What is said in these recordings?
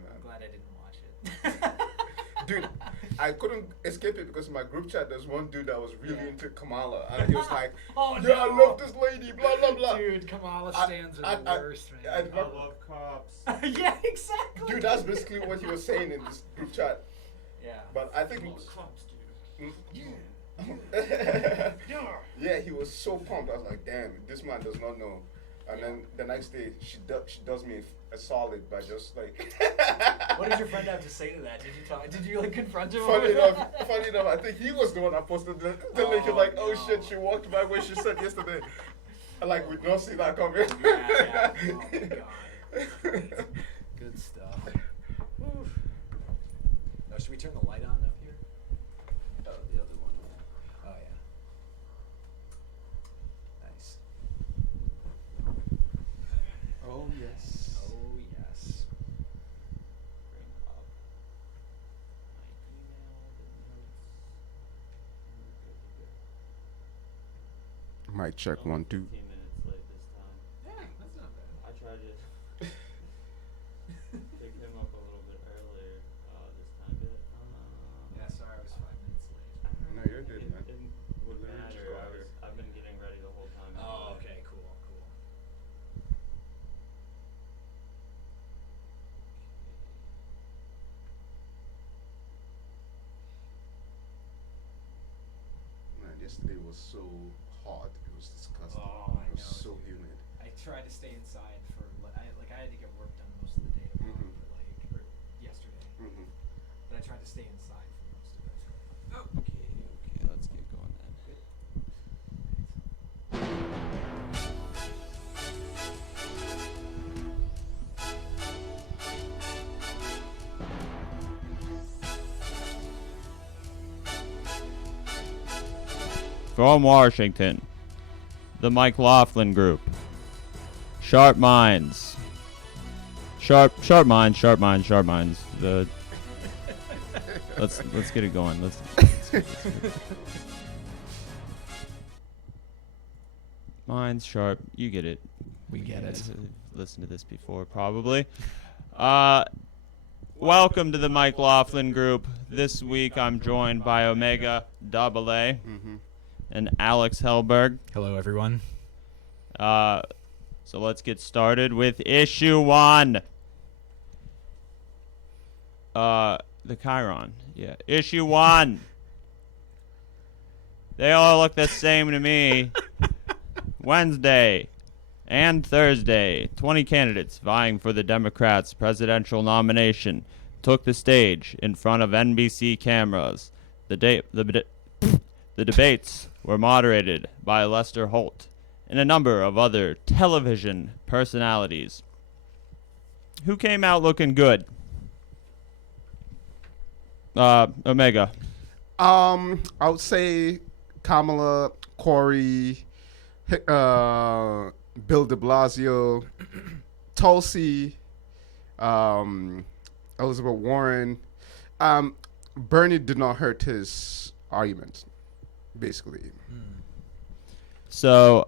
man. I'm glad I didn't watch it. Dude, I couldn't escape it because in my group chat, there's one dude that was really into Kamala, and he was like, oh, "Yeah, I no. love this lady." Blah blah blah. Dude, Kamala stands are the worst, man. I love cops. Yeah, exactly. Dude, that's basically what he was saying in this group chat. Yeah. But I think. cops, dude. Yeah, he was so pumped. I was like, "Damn, this man does not know." And then the next day, she does me a solid by just like. What did your friend have to say to that? Did you like confront him? Funny enough, I think he was the one that posted the link. He's like, "Oh shit, she walked by where she said yesterday." I like, we don't see that coming. Yeah. Oh my god. Good stuff. Whew. Oh, should we turn the light on up here? The other one. Oh yeah. Nice. Oh yes. Oh yes. Bring up my email, the notes. Mic check 1 2. 15 minutes late this time. Yeah, that's not bad. I tried to pick him up a little bit earlier this time, but Yeah, sorry, I was 5 minutes late. No, you're good, man. It would Literally just go matter. out here. I've been getting ready the whole time. Oh, anyway. okay, cool. Man, yesterday was so hot. It was disgusting. Oh, I it was know, so dude. humid. I tried to stay inside for I had to get work done most of the day tomorrow, Mhm. but or yesterday. Mm-hmm. But I tried to stay inside for most of it. Okay, let's get going then. From Washington, the MikeLaughlin Group. Sharp minds. Sharp minds. The let's get it going. Let's get it. Minds sharp. You get it. We get it. Listened to this before, probably. Welcome to the MikeLaughlin Group. This week I'm joined by Omega Double A Mm-hmm. and Alex Hellberg. Hello, everyone. So let's get started with issue 1. The Chiron. Yeah, issue 1. They all look the same to me. Wednesday and Thursday, 20 candidates vying for the Democrats' presidential nomination took the stage in front of NBC cameras. The debates were moderated by Lester Holt and a number of other television personalities. Who came out looking good? Omega. I would say Kamala, Corey, Bill de Blasio, Tulsi, Elizabeth Warren. Bernie did not hurt his argument, basically. So,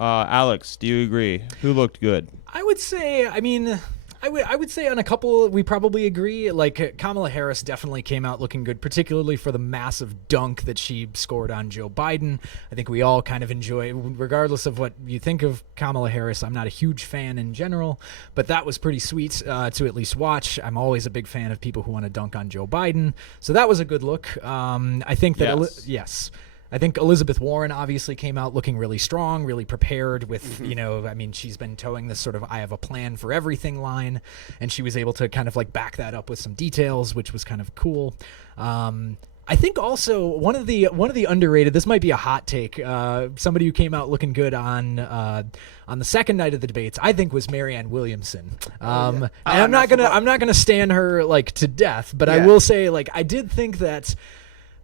Alex, do you agree? Who looked good? I would say, I would say on a couple we probably agree. Like Kamala Harris definitely came out looking good, particularly for the massive dunk that she scored on Joe Biden. I think we all kind of enjoy, regardless of what you think of Kamala Harris. I'm not a huge fan in general, but that was pretty sweet to at least watch. I'm always a big fan of people who want to dunk on Joe Biden, so that was a good look. I think that yes. I think Elizabeth Warren obviously came out looking really strong, really prepared with, she's been towing this sort of I have a plan for everything line, and she was able to kind of like back that up with some details, which was kind of cool. I think also one of the underrated, this might be a hot take, somebody who came out looking good on the second night of the debates, I think, was Marianne Williamson. And I'm not gonna stand her like to death, but I will say, like, I did think that,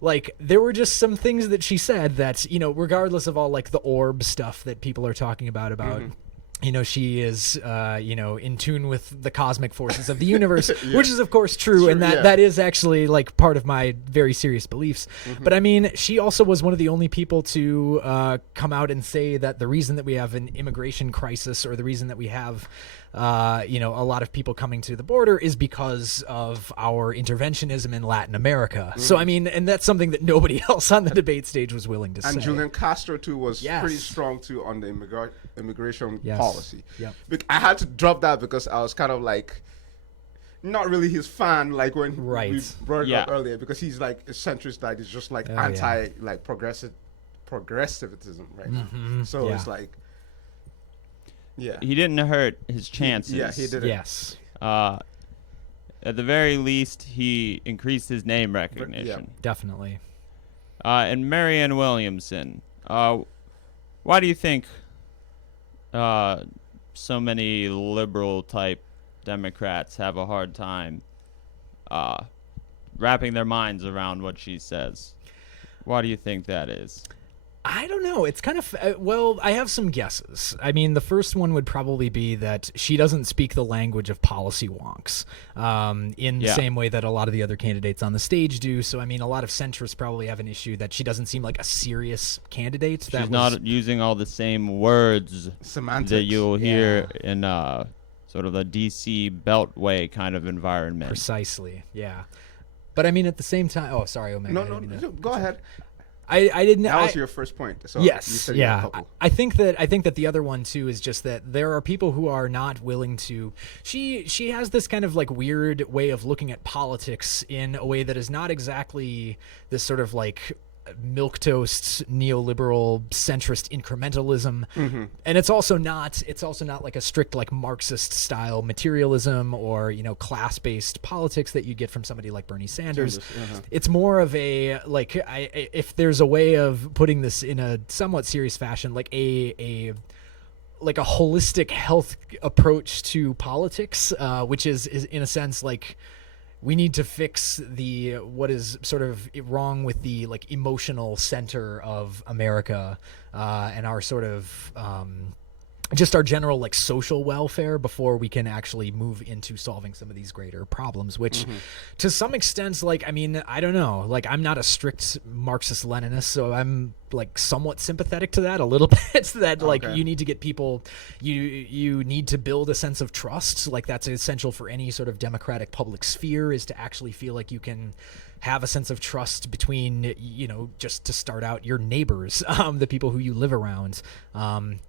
like, there were just some things that she said that, regardless of all like the orb stuff that people are talking about, she is, in tune with the cosmic forces of the universe, which is of course true. And that is actually like part of my very serious beliefs. But I mean, she also was one of the only people to come out and say that the reason that we have an immigration crisis, or the reason that we have a lot of people coming to the border is because of our interventionism in Latin America. So I mean, and that's something that nobody else on the debate stage was willing to say. And Julian Castro too was Yes. pretty strong too on the immigration Yes. policy. Yep. I had to drop that because I was kind of like not really his fan, like when Right. we brought it up Yeah. earlier, because he's like a centrist that is just like Oh, anti like progressivism right now. So it's like, yeah, He didn't hurt his chances. yeah, he did it. Yes, At the very least, he increased his name recognition. definitely. And Marianne Williamson, why do you think so many liberal type Democrats have a hard time wrapping their minds around what she says? Why do you think that is? I don't know. It's kind of, well, I have some guesses. I mean, the first one would probably be that she doesn't speak the language of policy wonks in the Yeah. same way that a lot of the other candidates on the stage do. So, I mean, a lot of centrists probably have an issue that she doesn't seem like a serious candidate. She's not using all the same words Semantics. that you'll hear in sort of a DC Beltway kind of environment. Precisely, yeah. But I mean, at the same time, oh, sorry, Omega. No, I didn't mean to- go ahead. I didn't. That was I- your first point. So Yes, you said you had a yeah. couple. I think that the other one too is just that there are people who are not willing to. She has this kind of like weird way of looking at politics in a way that is not exactly this sort of like milquetoast neoliberal centrist incrementalism, and it's also not like a strict like Marxist style materialism or class based politics that you get from somebody like Bernie Sanders. It's more of a like if there's a way of putting this in a somewhat serious fashion, like a holistic health approach to politics, which is in a sense like we need to fix what is sort of wrong with the like emotional center of America and our sort of just our general like social welfare before we can actually move into solving some of these greater problems, which to some extent, like, I mean, I don't know, like I'm not a strict Marxist Leninist, so I'm like somewhat sympathetic to that a little bit, that like Okay. you need to get people, you need to build a sense of trust. Like that's essential for any sort of democratic public sphere, is to actually feel like you can have a sense of trust between, just to start out, your neighbors, the people who you live around.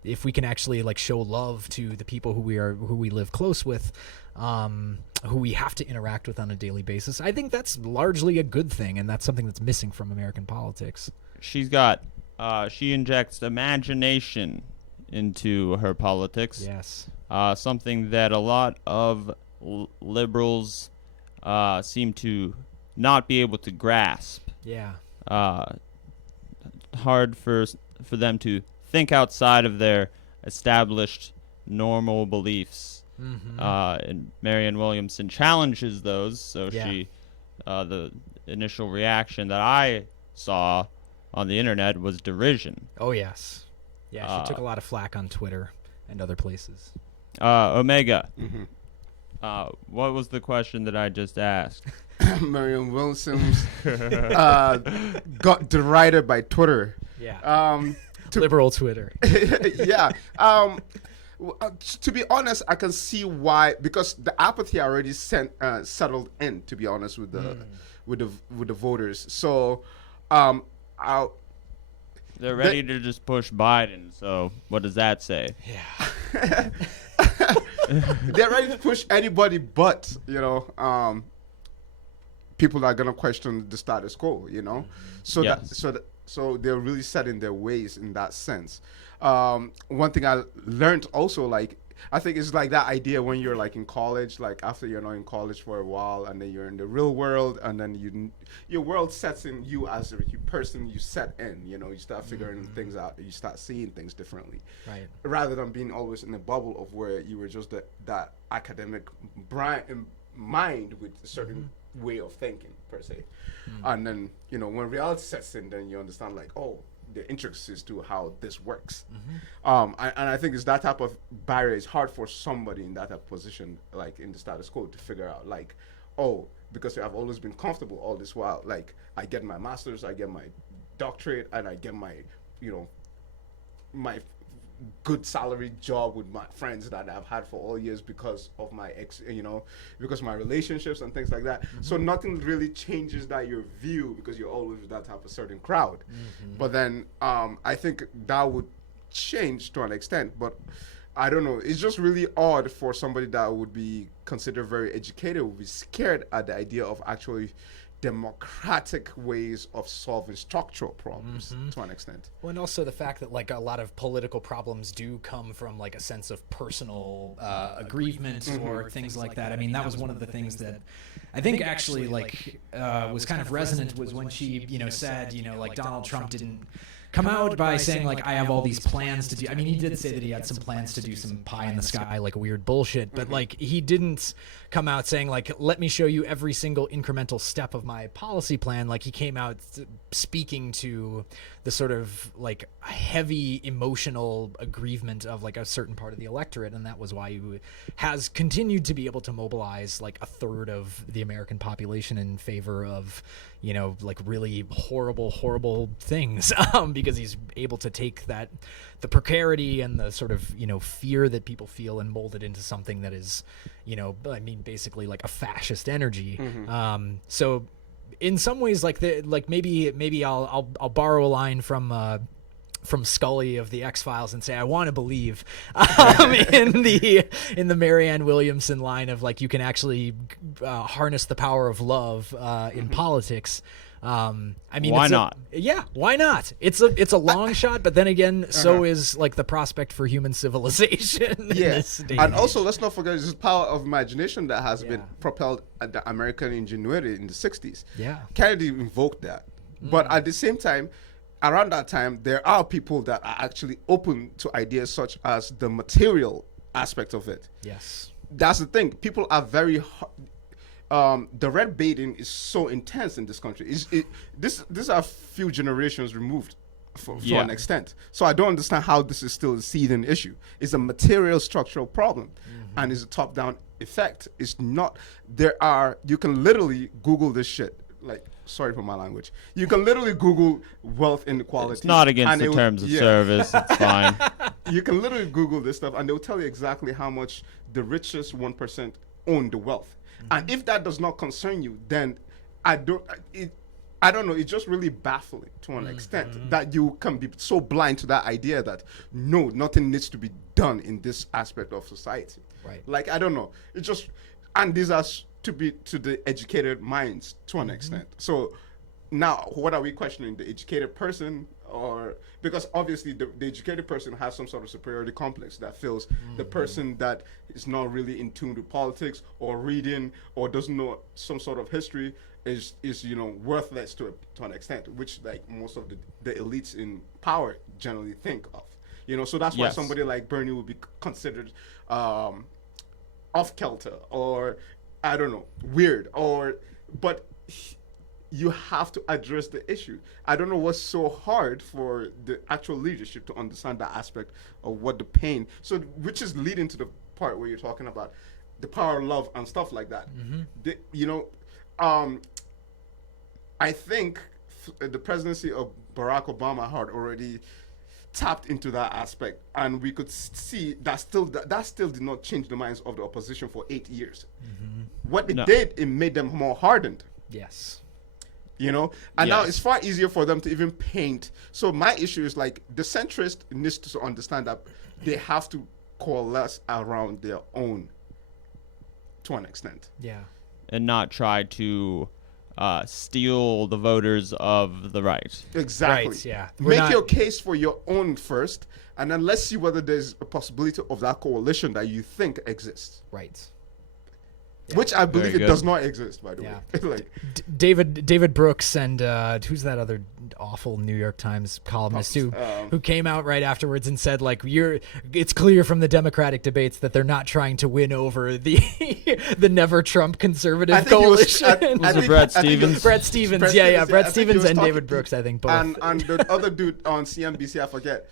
If we can actually like show love to the people who we live close with, who we have to interact with on a daily basis, I think that's largely a good thing, and that's something that's missing from American politics. She's got she injects imagination into her politics. Yes. Something that a lot of liberals seem to not be able to grasp. Yeah. Hard for them to think outside of their established normal beliefs. And Marianne Williamson challenges those. So Yeah. she, the initial reaction that I saw on the internet was derision. Oh yes. Yeah, she took a lot of flack on Twitter and other places. Omega. What was the question that I just asked? Marianne Wilson's got derided by Twitter. Yeah. Liberal Twitter. Yeah. To be honest, I can see why, because the apathy already settled in. To be honest, with the voters, so They're ready to just push Biden. So what does that say? Yeah. they're ready to push anybody, but people are gonna question the status quo. So Yes. so they're really set in their ways in that sense. One thing I learned also, like, I think it's like that idea when you're like in college, like after you're not in college for a while and then you're in the real world, and then your world sets in you as a person, you set in, you start figuring things out, you start seeing things differently. Right. Rather than being always in a bubble of where you were just that academic mind with a certain way of thinking per se. And then, when reality sets in, then you understand like, oh, the intricacies to how this works. And I think it's that type of barrier is hard for somebody in that type of position, like in the status quo, to figure out like, oh, because I've always been comfortable all this while, like I get my master's, I get my doctorate, and I get my, my good salary job with my friends that I've had for all years because of my because of my relationships and things like that. So nothing really changes that your view because you're always with that type of certain crowd. But then I think that would change to an extent, but I don't know. It's just really odd for somebody that would be considered very educated would be scared at the idea of actually democratic ways of solving structural problems to an extent. Well, and also the fact that like a lot of political problems do come from like a sense of personal aggrievement or things like that. I mean, that was one of the things that I think actually like was kind of resonant was when she, said, like Donald Trump didn't come out by saying like I have all these plans to do. I mean, he did say that he had some plans to do some pie in the sky like weird bullshit, but like he didn't come out saying like let me show you every single incremental step of my policy plan. Like he came out speaking to the sort of like heavy emotional aggrievement of like a certain part of the electorate, and that was why he has continued to be able to mobilize like a third of the American population in favor of like really horrible things because he's able to take that the precarity and the sort of fear that people feel and mold it into something that is I mean basically like a fascist energy. So in some ways like maybe I'll borrow a line from Scully of the X-Files and say I want to believe in the Marianne Williamson line of like you can actually harness the power of love in politics. I mean, why not? Yeah, why not? It's a long shot, but then again, so is like the prospect for human civilization. In this day and also let's not forget this power of imagination that has been Yeah. propelled at the American ingenuity in the 60s. Yeah. Kennedy invoked that, but at the same time. Around that time, there are people that are actually open to ideas such as the material aspect of it. Yes. That's the thing. People are very. The red baiting is so intense in this country. This are a few generations removed, to an extent. So I don't understand how this is still a seething issue. It's a material structural problem, and it's a top-down effect. It's not. You can literally Google this shit. Like, sorry for my language. You can literally Google wealth inequality. It's not against and the terms of service. It's fine. You can literally Google this stuff, and they'll tell you exactly how much the richest 1% own the wealth. And if that does not concern you, then I don't know. It's just really baffling to an extent that you can be so blind to that idea that no, nothing needs to be done in this aspect of society. Right. Like I don't know. It just and these are to the educated minds to an extent. So now what are we questioning? The educated person or because obviously the educated person has some sort of superiority complex that feels the person that is not really in tune with politics or reading or doesn't know some sort of history is worthless to an extent, which like most of the elites in power generally think of. So that's why somebody like Bernie would be considered off kilter or I don't know, weird but you have to address the issue. I don't know what's so hard for the actual leadership to understand that aspect of what the pain. So, which is leading to the part where you're talking about the power of love and stuff like that. I think the presidency of Barack Obama had already tapped into that aspect, and we could see that still did not change the minds of the opposition for 8 years. What it did, it made them more hardened. Yes. Now it's far easier for them to even paint. So my issue is like the centrist needs to understand that they have to coalesce around their own to an extent. Yeah. And not try to steal the voters of the right. Exactly. Right, yeah. Make your case for your own first, and then let's see whether there's a possibility of that coalition that you think exists. Right. Which I believe it does not exist, by the way. Like David Brooks and who's that other awful New York Times columnist who came out right afterwards and said like it's clear from the Democratic debates that they're not trying to win over the the never Trump conservative coalition. Was it Brett Stevens? Brett Stevens, Brett Stevens and David Brooks, I think both. And the other dude on CNBC, I forget.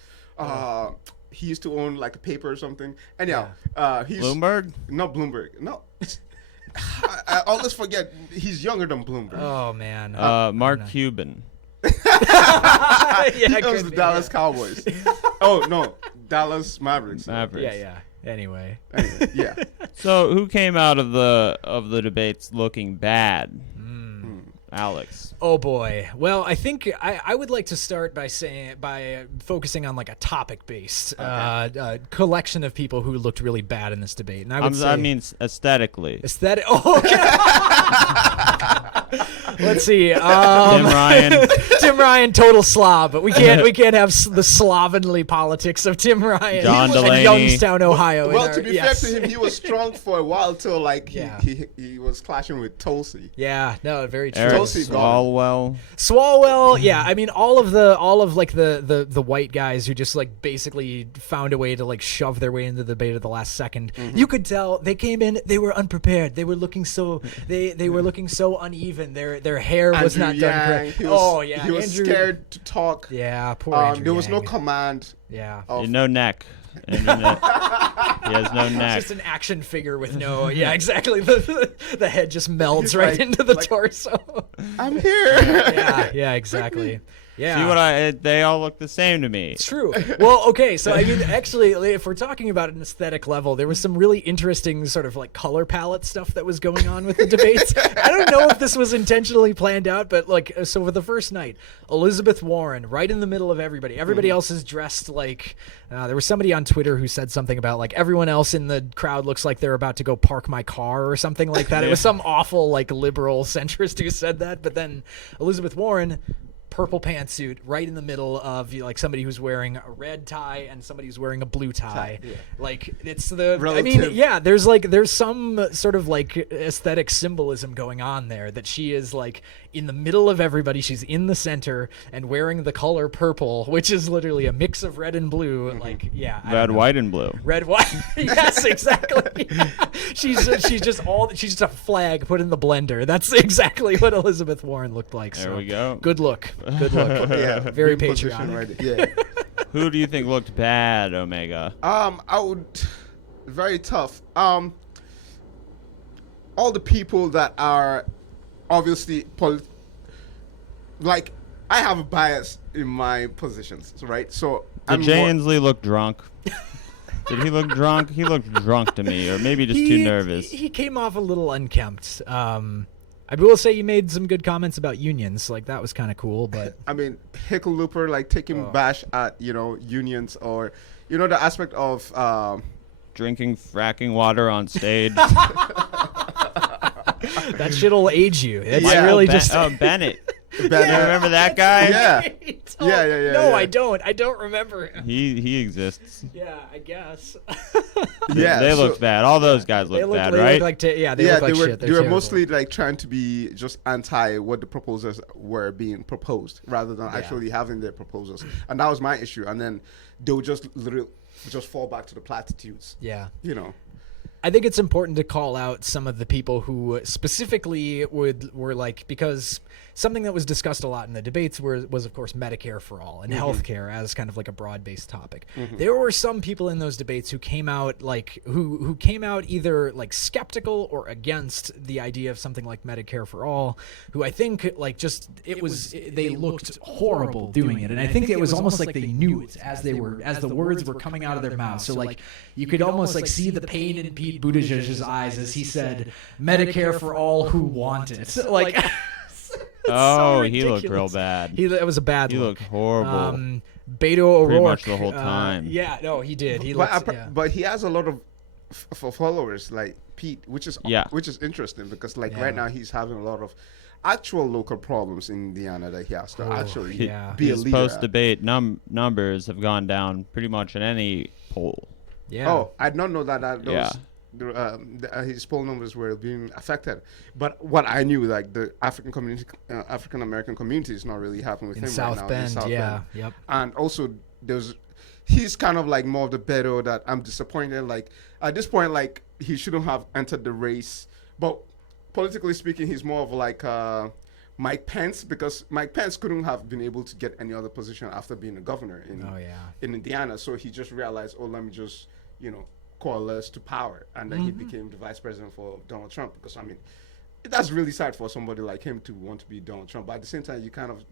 He used to own like a paper or something. Anyhow, he's Bloomberg? Not Bloomberg. No. I always forget he's younger than Bloomberg. Oh man, Mark Cuban. He owns the Dallas Cowboys. Oh no, Dallas Mavericks. Mavericks. Yeah. Anyway. Anyway, yeah. So who came out of the debates looking bad? Alex. Oh boy. Well, I think I would like to start by focusing on like a topic based collection of people who looked really bad in this debate, and I mean aesthetically. Aesthetic. Oh, okay. Let's see. Tim Ryan. Tim Ryan, total slob, but we can't have the slovenly politics of Tim Ryan. John and Delaney. Youngstown, Ohio. Well, to be fair to him, he was strong for a while till like he was clashing with Tulsi. Yeah, no, very true. Eric Tulsi Swalwell, yeah. I mean, all of the white guys who just like basically found a way to like shove their way into the debate at the last second. You could tell they came in, they were unprepared. They were looking so they were looking so uneven. Their hair was Andrew not done correct. He was scared to talk. Yeah, poor Andrew there was no Yang. command. Yeah. No neck. He has no neck. It's just an action figure with no. Yeah, exactly. The head just melds right into the torso. I'm here. Yeah, exactly. Yeah. See they all look the same to me. It's true. Well, okay, so I mean, actually, if we're talking about an aesthetic level, there was some really interesting sort of like color palette stuff that was going on with the debates. I don't know if this was intentionally planned out, but like, so for the first night, Elizabeth Warren, right in the middle of everybody. Everybody else is dressed like, there was somebody on Twitter who said something about like everyone else in the crowd looks like they're about to go park my car or something like that. It was some awful like liberal centrist who said that, but then Elizabeth Warren, purple pantsuit right in the middle of like somebody who's wearing a red tie and somebody who's wearing a blue tie. Yeah. Like it's the relative. I mean, yeah, there's some sort of like aesthetic symbolism going on there that she is like in the middle of everybody. She's in the center and wearing the color purple, which is literally a mix of red and blue. Like, yeah, red, white, and blue. Red, white. Yes, exactly. she's just a flag put in the blender. That's exactly what Elizabeth Warren looked like. There we go. Good look. Good look. Yeah, very patriotic. Right. Yeah. Who do you think looked bad, Omega? I would very tough. All the people that are obviously like I have a bias in my positions, right? So did Jay Inslee look drunk? Did he look drunk? He looked drunk to me, or maybe just too nervous. He came off a little unkempt. I will say you made some good comments about unions. Like, that was kind of cool, but... I mean, Hicklelooper, like, taking bash at, unions or, the aspect of... drinking fracking water on stage. That shit'll age you. It's really just... Bennett. Bennett. You remember that guy? Yeah. No, I don't. I don't remember him. He exists. Yeah, I guess. They looked bad. All those guys looked bad, right? They looked like shit. They were mostly like trying to be just anti what the proposals were being proposed rather than actually having their proposals. And that was my issue. And then they would just literally just fall back to the platitudes. Yeah. I think it's important to call out some of the people who specifically were like, because something that was discussed a lot in the debates was of course Medicare for all and healthcare as kind of like a broad-based topic. There were some people in those debates who came out like who came out either like skeptical or against the idea of something like Medicare for all, who I think like just they looked horrible doing it, and I think it was almost like they knew it as the words were coming out of their mouths. So like you could almost like see the pain in Pete Buttigieg's eyes as he said, "Medicare for all who want it." Like, he looked real bad. It was a bad look. He looked horrible. Beto O'Rourke. Pretty much the whole time. He did. But he has a lot of followers like Pete, which is interesting because right now he's having a lot of actual local problems in Indiana that he has to actually be a leader. His post-debate numbers have gone down pretty much in any poll. Yeah. Oh, I did not know that. His poll numbers were being affected. But what I knew, like the African American community is not really happy with him South right now. Bend, in South yeah, Bend. yep. And also, he's kind of like more of the Beto that I'm disappointed. Like at this point, like he shouldn't have entered the race. But politically speaking, he's more of like Mike Pence, because Mike Pence couldn't have been able to get any other position after being a governor in Indiana. So he just realized, let me just coalesce to power, and then he became the vice president for Donald Trump. Because I mean, that's really sad for somebody like him to want to be Donald Trump, but at the same time, you kind of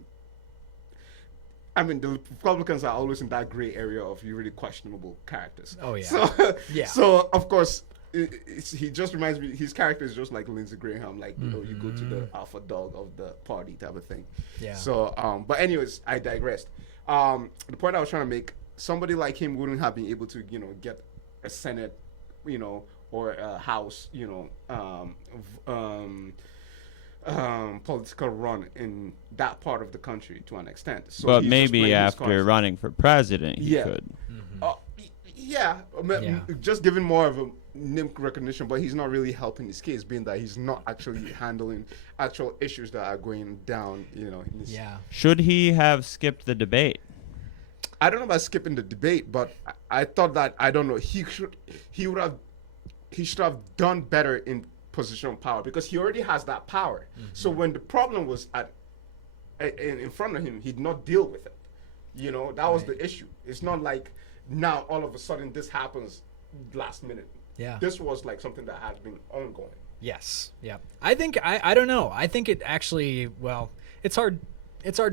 I mean, the Republicans are always in that gray area of really questionable characters. Oh, yeah. So, Yeah. So of course, he just reminds me. His character is just like Lindsey Graham, like you go to the alpha dog of the party type of thing. Yeah. So, but anyways, I digressed. The point I was trying to make: somebody like him wouldn't have been able to, get a Senate, or a House, political run in that part of the country to an extent. So But he's just maybe playing his after cards. running for president, he Yeah. could. Yeah, just giving more of a name recognition, but he's not really helping his case, being that he's not actually handling actual issues that are going down. In this. Yeah. Should he have skipped the debate? I don't know about skipping the debate, but I thought that he should have done better in position of power because he already has that power. So when the problem was in front of him, he did not deal with it. That was the issue. It's not like now all of a sudden this happens last minute. Yeah. This was like something that had been ongoing. Yes. Yeah. I think I don't know. I think it actually, well, it's hard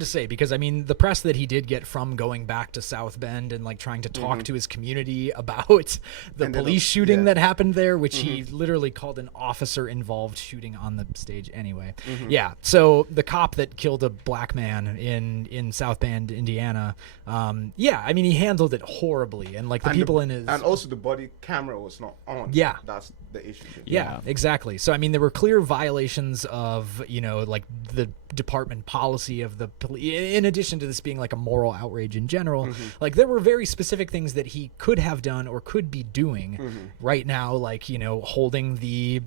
to say because I mean the press that he did get from going back to South Bend and like trying to talk to his community about the And then police shooting yeah. that happened there, which he literally called an officer involved shooting on the stage anyway. Yeah. So the cop that killed a black man in South Bend, Indiana, yeah, I mean he handled it horribly and like the people in his and also the body camera was not on. Yeah. That's the issue. Yeah, exactly. So I mean, there were clear violations of like the department policy of the police. In addition to this being like a moral outrage in general, like there were very specific things that he could have done or could be doing right now, like holding the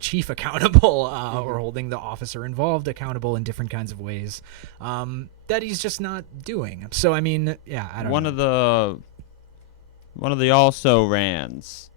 chief accountable or holding the officer involved accountable in different kinds of ways that he's just not doing. So I mean, yeah, I don't know. One of the also rans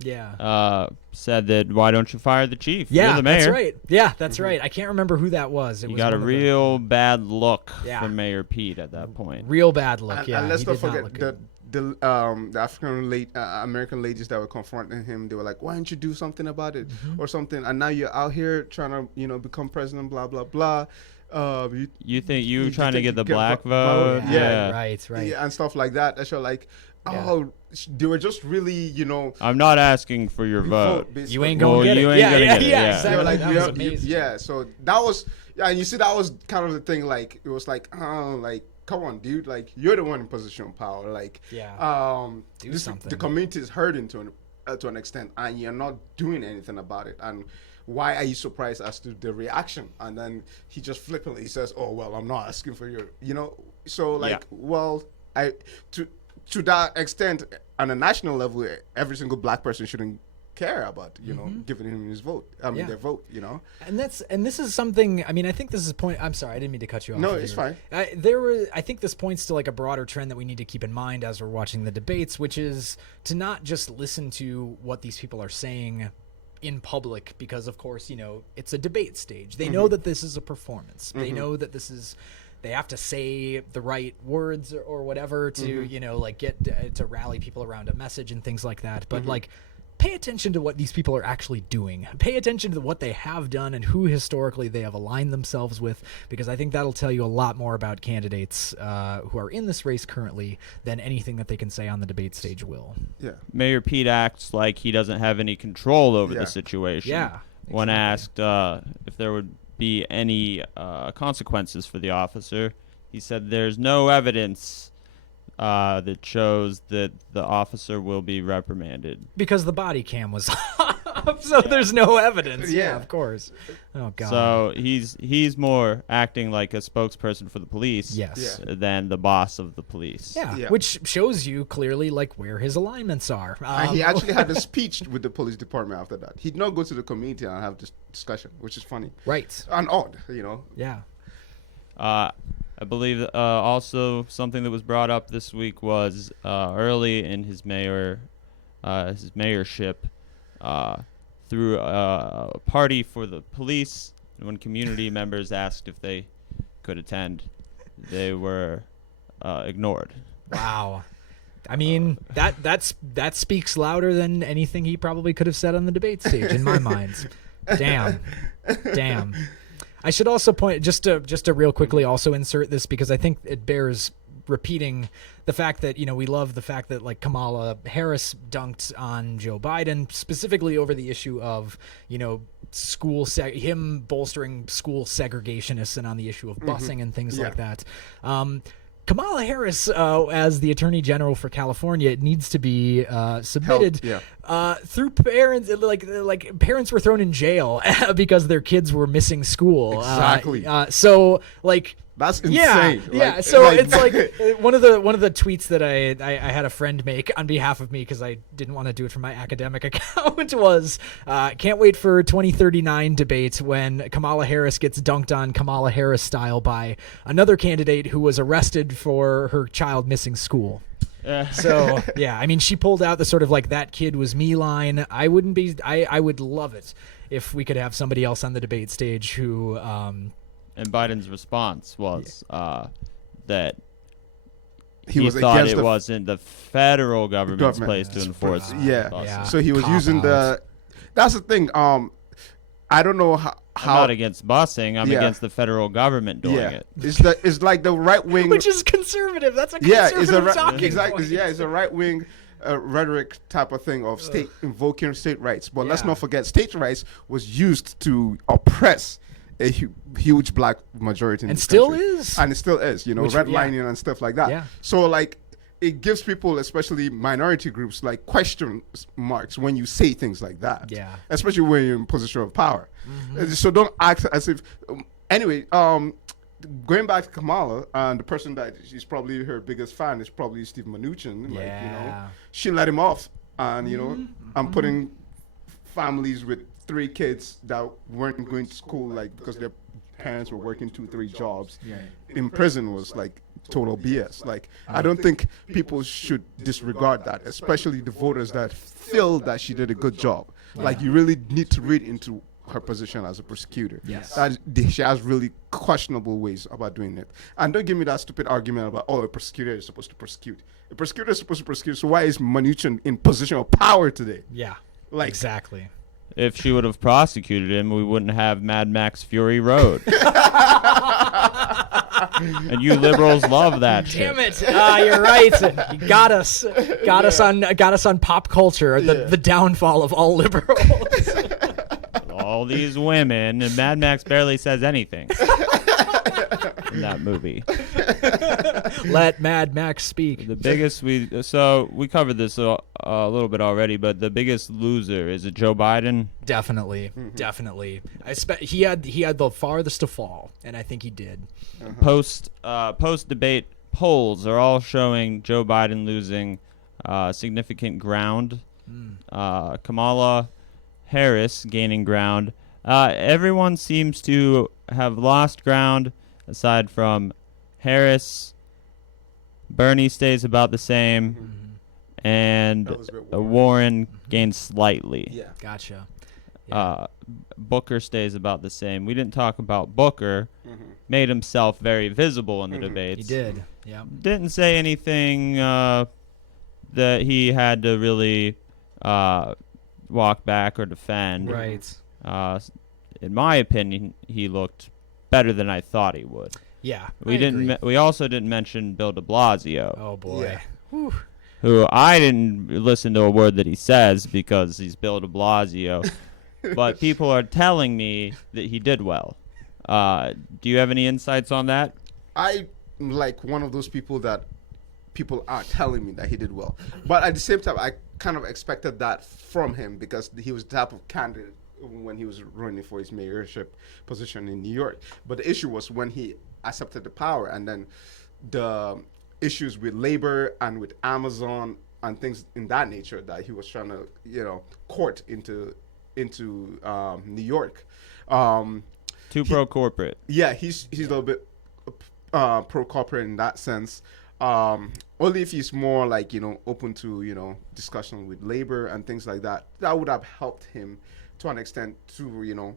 said that why don't you fire the chief? Yeah, You're the mayor. that's right. Yeah, that's right. I can't remember who that was. It You was got a one of the- real bad look Yeah. from Mayor Pete at that point. real bad look. And, Yeah, and let's he not did not forget look the good. African American ladies that were confronting him. They were like, "Why don't you do something about it or something?" And now you're out here trying to become president. Blah blah blah. You think you trying to think get the you black vote? vote? Yeah. Right. Yeah, and stuff like that. That's like, they were just really, I'm not asking for your vote. basically. You ain't gonna get you it. ain't Yeah, gonna yeah, get it, yeah, yeah. They were exactly. like, That was amazing. yeah. So that was, and you see, that was kind of the thing. Like, it was like, come on, dude. Like, you're the one in position of power. Like, Do something. The community is hurting to an extent, and you're not doing anything about it. And why are you surprised as to the reaction? And then he just flippantly says, "Oh well, I'm not asking for your," So like, well, to that extent, on a national level, every single black person shouldn't care about giving him his vote. Their vote. And this is something. I mean, I think this is a point. I'm sorry, I didn't mean to cut you off. No, it's fine. I think this points to like a broader trend that we need to keep in mind as we're watching the debates, which is to not just listen to what these people are saying in public, because of course it's a debate stage. They know that this is a performance. They know that they have to say the right words or whatever to get to rally people around a message and things like that. But like, pay attention to what these people are actually doing. Pay attention to what they have done and who historically they have aligned themselves with, because I think that'll tell you a lot more about candidates who are in this race currently than anything that they can say on the debate stage will. Yeah. Mayor Pete acts like he doesn't have any control over Yeah. the situation. Yeah, When asked if there would be any consequences for the officer, he said there's no evidence that shows that the officer will be reprimanded. Because the body cam was off, so there's no evidence. Yeah, Yeah. of course. Oh god. So he's more acting like a spokesperson for the police Yes. than the boss of the police. Yeah, Yeah. which shows you clearly like where his alignments are. And he actually had a speech with the police department after that. He'd not go to the community and have this discussion, which is funny right. and odd, Yeah. I believe also something that was brought up this week was early in his mayorship, through a party for the police, and when community members asked if they could attend, they were ignored. Wow. I mean, that speaks louder than anything he probably could have said on the debate stage in my mind. Damn. I should also point just to real quickly also insert this because I think it bears repeating the fact that we love the fact that like Kamala Harris dunked on Joe Biden specifically over the issue of him bolstering school segregationists and on the issue of busing and things like that. Kamala Harris, as the Attorney General for California, it needs to be submitted through parents. Like parents were thrown in jail because their kids were missing school. Exactly. So like. That's insane. Yeah. So it's like one of the tweets that I had a friend make on behalf of me because I didn't want to do it from my academic account was can't wait for 2039 debate when Kamala Harris gets dunked on Kamala Harris style by another candidate who was arrested for her child missing school. So yeah, I mean she pulled out the sort of like that kid was me line. I would love it if we could have somebody else on the debate stage who. And Biden's response was that he was thought against it wasn't the federal government's place to enforce. So he was using that's the thing. I don't know how. I'm not against busing. I'm against the federal government doing it. It's like the right wing, which is conservative. That's a conservative talking point. It's a right wing. Rhetoric type of thing of invoking state rights, but let's not forget state rights was used to oppress a huge black majority in and this still country. is, and it still is, redlining and stuff like that. Yeah. So like it gives people, especially minority groups, like question marks when you say things like that. Yeah. Especially when you're in position of power. So don't act as if. Anyway, going back to Kamala, and the person that she's probably her biggest fan is probably Steve Mnuchin. She let him off, and I'm putting families with 3 kids that weren't going to school, like because their parents were working 2-3 jobs in prison was like total BS. Like I don't think people should disregard that, especially the voters that feel that she did a good job. Like you really need to read into her position as a prosecutor. That she has really questionable ways about doing it. And don't give me that stupid argument about a prosecutor is supposed to prosecute. A prosecutor is supposed to prosecute. So why is Mnuchin in position of power today? Yeah. Like exactly. If she would have prosecuted him, we wouldn't have Mad Max Fury Road. And you liberals love that shit. Damn it! You're right. You got us on pop culture. The downfall of all liberals. All these women, and Mad Max barely says anything in that movie. Let Mad Max speak. The biggest we covered this a little bit already, but the biggest loser is it Joe Biden? Definitely. He had the farthest to fall, and I think he did. Post debate polls are all showing Joe Biden losing significant ground. Kamala Harris gaining ground. Everyone seems to have lost ground aside from Harris. Bernie stays about the same, and Warren gains slightly. Yeah. Gotcha. Booker stays about the same. We didn't talk about Booker. Made himself very visible in the debates. He did. Yeah. Didn't say anything that he had to really walk back or defend. Right. In my opinion, he looked better than I thought he would. Yeah. We also didn't mention Bill de Blasio. Oh boy. Yeah. Who I didn't listen to a word that he says because he's Bill de Blasio. But people are telling me that he did well. Do you have any insights on that? I'm like one of those people that people are telling me that he did well. But at the same time, I kind of expected that from him because he was the type of candidate when he was running for his mayorship position in New York. But the issue was when he accepted the power, and then the issues with labor and with Amazon and things in that nature that he was trying to, court into New York. Too pro-corporate. Yeah, he's a little bit pro-corporate in that sense. Only if he's more like, open to, discussion with labor and things like that. That would have helped him to an extent to,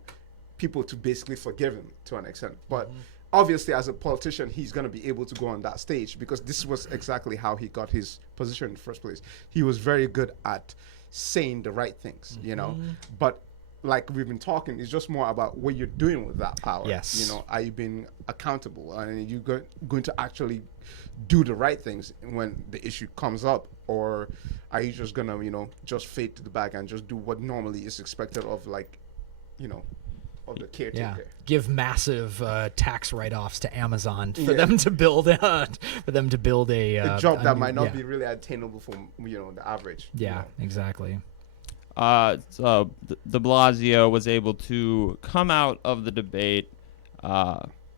people to basically forgive him to an extent. But obviously, as a politician, he's going to be able to go on that stage because this was exactly how he got his position in the first place. He was very good at saying the right things, But like we've been talking, it's just more about what you're doing with that power. Yes. You know, are you being accountable? And are you going to actually do the right things when the issue comes up? Or are you just going to, you know, just fade to the back and just do what normally is expected of, like, you know, of the caretaker? Yeah, give massive tax write-offs to Amazon for them to build a job that new- might not yeah. be really attainable for, you know, the average. you Yeah, know. exactly. So de Blasio was able to come out of the debate,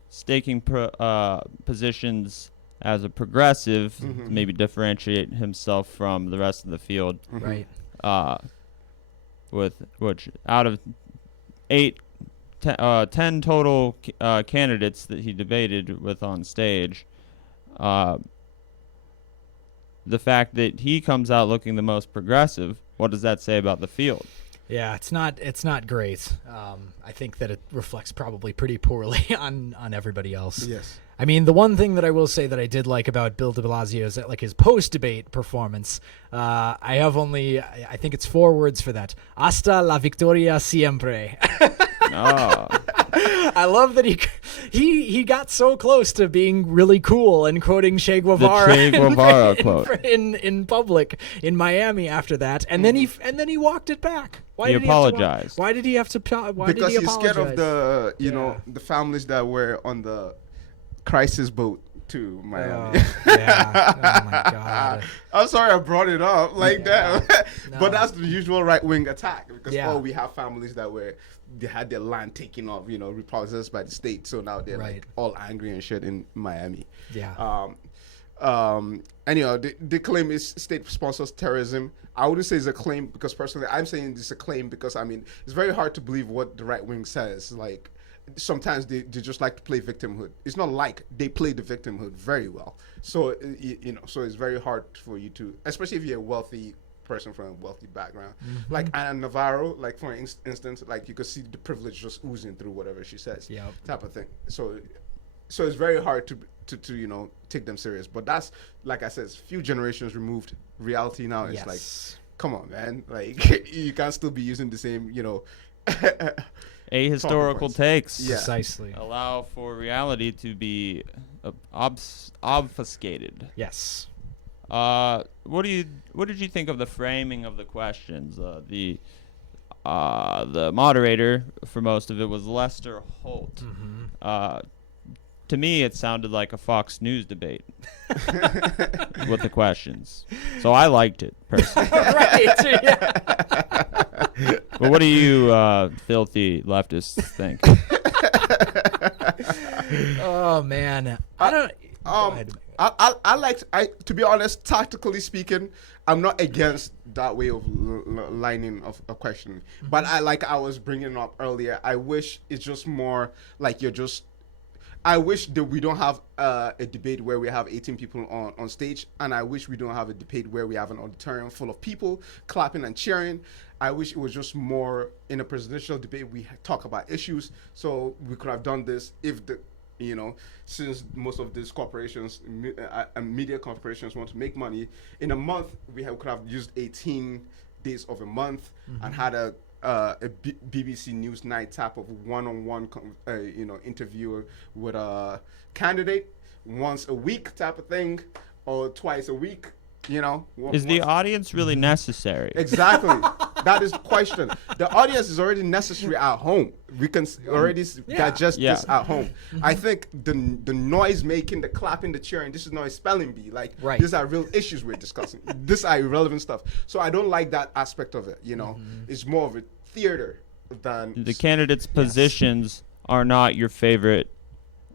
staking positions as a progressive, to maybe differentiate himself from the rest of the field. Right. With which out of 10 total candidates that he debated with on stage, the fact that he comes out looking the most progressive, what does that say about the field? Yeah, it's not great. I think that it reflects probably pretty poorly on everybody else. Yes. I mean, the one thing that I will say that I did like about Bill de Blasio is that, like, his post-debate performance, I think it's 4 words for that. Hasta la victoria siempre. Oh. I love that he got so close to being really cool and quoting Che Guevara, Che Guevara quote. in public in Miami after that, and then he walked it back. Why He did apologized. Why did he have to? Why Because did he he's apologize? scared of the, you know, the families that were on the crisis boat to Miami. Yeah. Oh my God. I'm sorry I brought it up like that. No. But that's the usual right wing attack because Yeah. we have families that they had their land taken off, you know, repossessed by the state. So now they're Right. like all angry and shit in Miami. Yeah. Anyhow, they claim it's state sponsors terrorism. I wouldn't say it's a claim because personally I'm saying it's a claim because I mean it's very hard to believe what the right wing says. Like sometimes they just like to play victimhood. It's not like they play the victimhood very well. So you know, so it's very hard for you to, especially if you're a wealthy person from a wealthy background, like Anna Navarro, like for instance, like you could see the privilege just oozing through whatever she says, Yep. type of thing. So it's very hard to you know take them serious. But that's like I said, it's few generations removed. Reality now is like, come on, man, like you can't still be using the same, you know. Ahistorical points. takes Yeah. Precisely. allow for reality to be obfuscated. Yes. What did you think of the framing of the questions? The moderator for most of it was Lester Holt. To me, it sounded like a Fox News debate with the questions, so I liked it personally. Right. Yeah. But what do you filthy leftists think? Oh man. I don't. Go ahead. I to be honest, tactically speaking, I'm not against that way of lining of a question. But I was bringing up earlier, I wish it's just more like I wish that we don't have a debate where we have 18 people on stage, and I wish we don't have a debate where we have an auditorium full of people clapping and cheering. I wish it was just more in a presidential debate we talk about issues. So we could have done this if since most of these corporations, media corporations want to make money, in a month could have used 18 days of a month and had a BBC News night type of one-on-one interview with a candidate once a week type of thing, or twice a week. Is the audience really necessary? Exactly. That is the question. The audience is already necessary at home. We can already digest this at home. I think the noise making, the clapping, the cheering, this is not a spelling bee. Like, these are real issues we're discussing. These are irrelevant stuff. So I don't like that aspect of it. It's more of a theater than the candidates' positions are not your favorite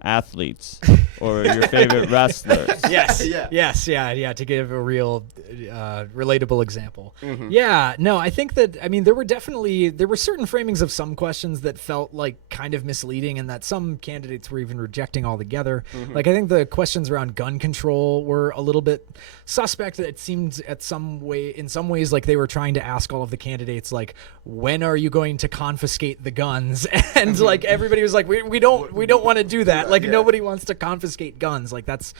athletes or your favorite wrestlers. Yes, to give a real relatable example. Yeah, no, I think that, there were certain framings of some questions that felt like kind of misleading, and that some candidates were even rejecting altogether. Like, I think the questions around gun control were a little bit suspect. It seemed in some ways like they were trying to ask all of the candidates, like, when are you going to confiscate the guns? And like everybody was like, we don't want to do that. Like, nobody wants to confiscate guns. Like, that's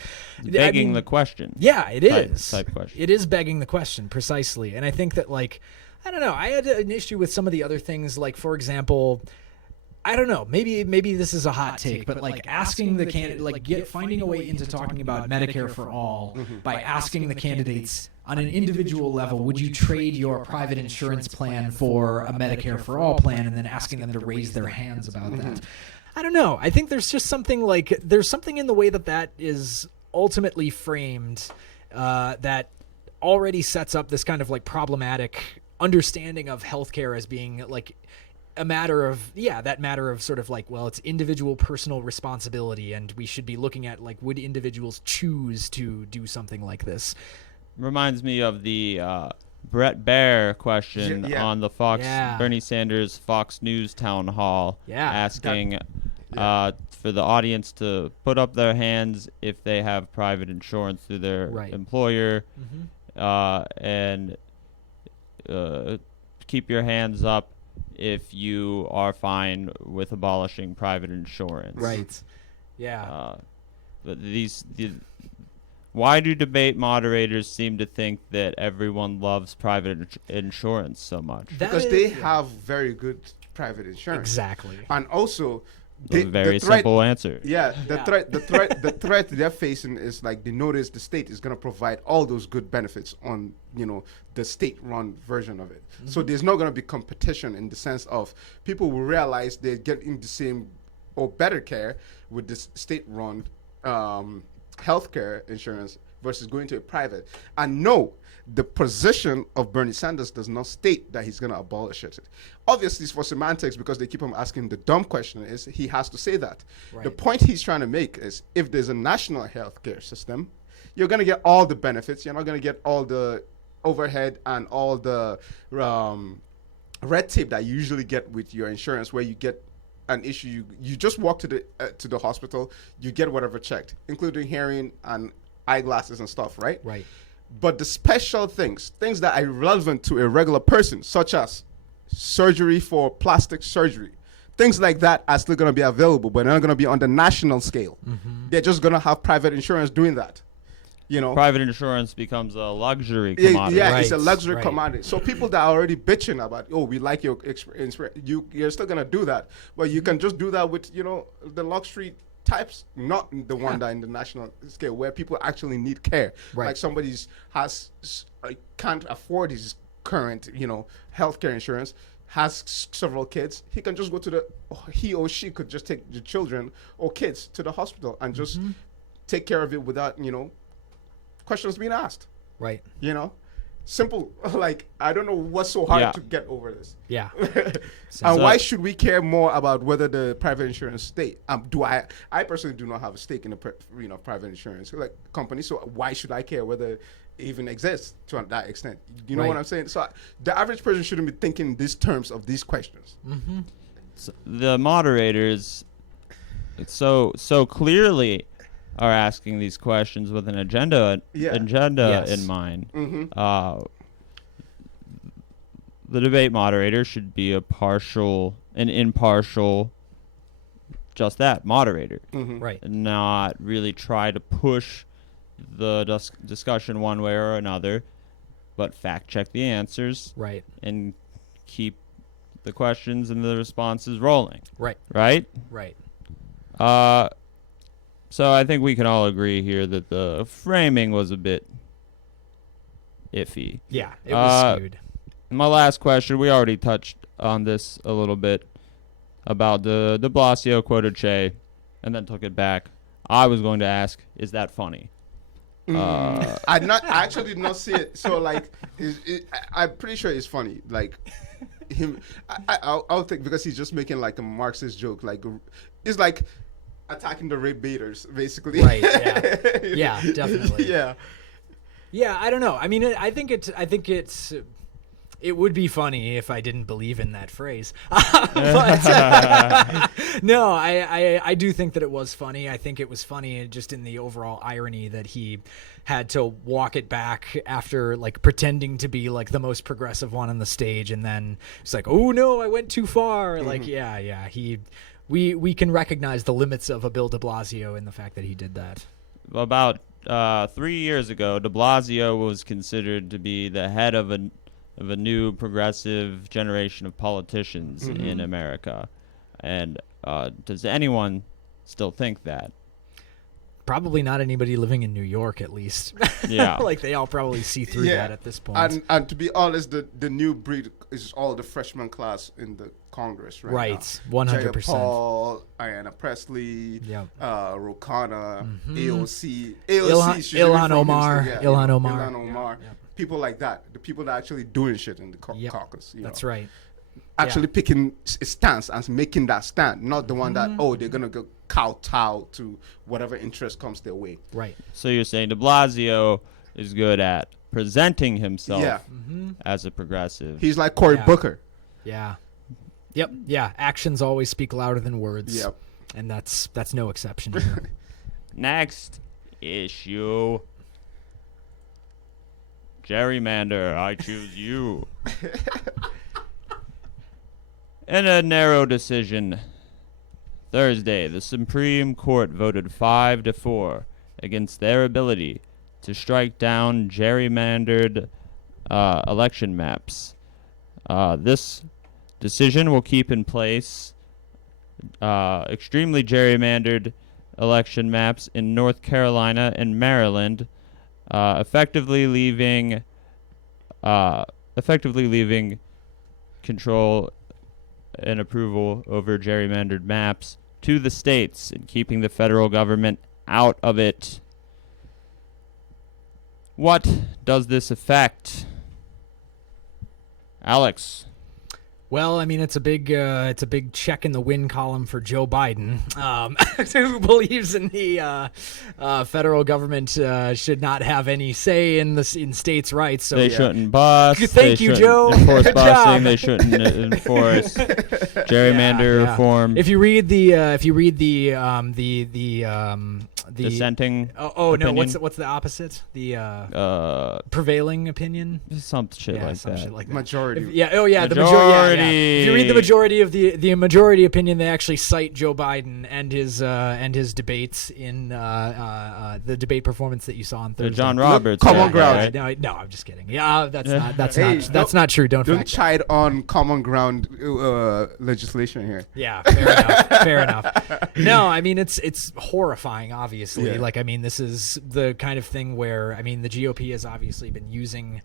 begging the question. Yeah, it is. Type question. It is begging the question, precisely. And I think that, like, I don't know. I had an issue with some of the other things, like, for example, I don't know. Maybe this is a hot take, but like asking the candidate, like finding a way into talking about Medicare for all by asking the candidates on an individual level, would you trade your private insurance plan for a Medicare for all plan, and then asking them to raise their hands about that. I don't know. I think there's just something there's something in the way that is ultimately framed that already sets up this kind of like problematic understanding of healthcare as being like a matter of sort of like, well, it's individual personal responsibility, and we should be looking at like, would individuals choose to do something like this? Reminds me of the Brett Baer question on the Bernie Sanders Fox News town hall, asking for the audience to put up their hands if they have private insurance through their employer, and keep your hands up if you are fine with abolishing private insurance. Right. Yeah. Why do debate moderators seem to think that everyone loves private insurance so much? Because they have very good private insurance. Exactly. And also, very simple answer. Yeah, the threat they're facing is like, they notice the state is going to provide all those good benefits on, the state-run version of it. So there's not going to be competition in the sense of people will realize they're getting the same or better care with this state-run healthcare insurance versus going to a private. And no, the position of Bernie Sanders does not state that he's going to abolish it. Obviously, it's for semantics, because they keep on asking the dumb question is he has to say that. Right. The point he's trying to make is, if there's a national healthcare system, you're going to get all the benefits. You're not going to get all the overhead and all the red tape that you usually get with your insurance, where you get an issue, you just walk to the hospital, you get whatever checked, including hearing and eyeglasses and stuff, right? Right. But the special things that are relevant to a regular person, such as surgery for plastic surgery, things like that are still going to be available, but they're not going to be on the national scale. They're just going to have private insurance doing that. Private insurance becomes a luxury commodity. Yeah, it's a luxury commodity. So people that are already bitching about, we like your experience, you're still going to do that. But you can just do that with, the luxury types, not the one that in the national scale, where people actually need care. Right. Like somebody can't afford his current, healthcare insurance, has several kids. He can just go he or she could just take the children or kids to the hospital and just take care of it without, questions being asked. Right. Simple. Like, I don't know what's so hard to get over this. Yeah. And why should we care more about whether the private insurance state? I personally do not have a stake in the private insurance company. So why should I care whether it even exists to that extent? You know what I'm saying? So the average person shouldn't be thinking these terms of these questions. So the moderators, so clearly are asking these questions with an agenda in mind. The debate moderator should be an impartial, just that, moderator. Right. And not really try to push the discussion one way or another, but fact check the answers. Right. And keep the questions and the responses rolling. Right. Right? Right. So I think we can all agree here that the framing was a bit iffy. Yeah, it was skewed. My last question, we already touched on this a little bit about the de Blasio quoted Che and then took it back. I was going to ask, is that funny? I actually did not see it. So I'm pretty sure it's funny. Like him, I'll think, because he's just making like a Marxist joke. Like it's like attacking the rape baiters, basically. Right. Yeah. Yeah. Definitely. Yeah. Yeah. I don't know. I mean, I think it would be funny if I didn't believe in that phrase. But no, I do think that it was funny. I think it was funny just in the overall irony that he had to walk it back after like pretending to be like the most progressive one on the stage, and then it's like, oh no, I went too far. Like, yeah. We can recognize the limits of a Bill de Blasio in the fact that he did that. About 3 years ago, de Blasio was considered to be the head of of a new progressive generation of politicians in America. And does anyone still think that? Probably not anybody living in New York, at least. Yeah. Like, they all probably see through that at this point. And to be honest, the new breed is all the freshman class in the Congress right now. 100%. Jaya Paul, Ayanna Presley, Yep. Rokana, AOC, Ilhan Omar. Ilhan Omar. Ilhan Omar. Yep. People like that. The people that are actually doing shit in the caucus. That's right. Actually picking a stance and making that stand, not the one that, they're going to go kowtow to whatever interest comes their way. Right. So you're saying de Blasio is good at presenting himself as a progressive. He's like Cory Booker. Yeah. Yep. Yeah. Actions always speak louder than words. Yep. And that's no exception here. Next issue. Gerrymander, I choose you. In a narrow decision, Thursday, the Supreme Court voted 5-4 against their ability to strike down gerrymandered election maps. This decision will keep in place extremely gerrymandered election maps in North Carolina and Maryland, effectively leaving control and approval over gerrymandered maps to the states and keeping the federal government out of it. What does this affect? Alex. Well, I mean, it's a big check in the win column for Joe Biden, who believes in the federal government should not have any say in states' rights. So they shouldn't bus. Thank you, Joe. Enforce Good busing. job. They shouldn't enforce gerrymander reform. If you read the dissenting. No, opinion? what's the opposite? The prevailing opinion. Some shit like some that. shit like that. Majority. The majority. Yeah. If you read the majority of the majority opinion, they actually cite Joe Biden and his debates in the debate performance that you saw on Thursday. John Roberts. Common ground. Right? No, I'm just kidding. Yeah, that's Hey, not true. Don't fact check. chide on common ground legislation here. Yeah, fair enough. Fair enough. No, I mean it's horrifying. Obviously, Yeah. like I mean this is the kind of thing where I mean the GOP has obviously been using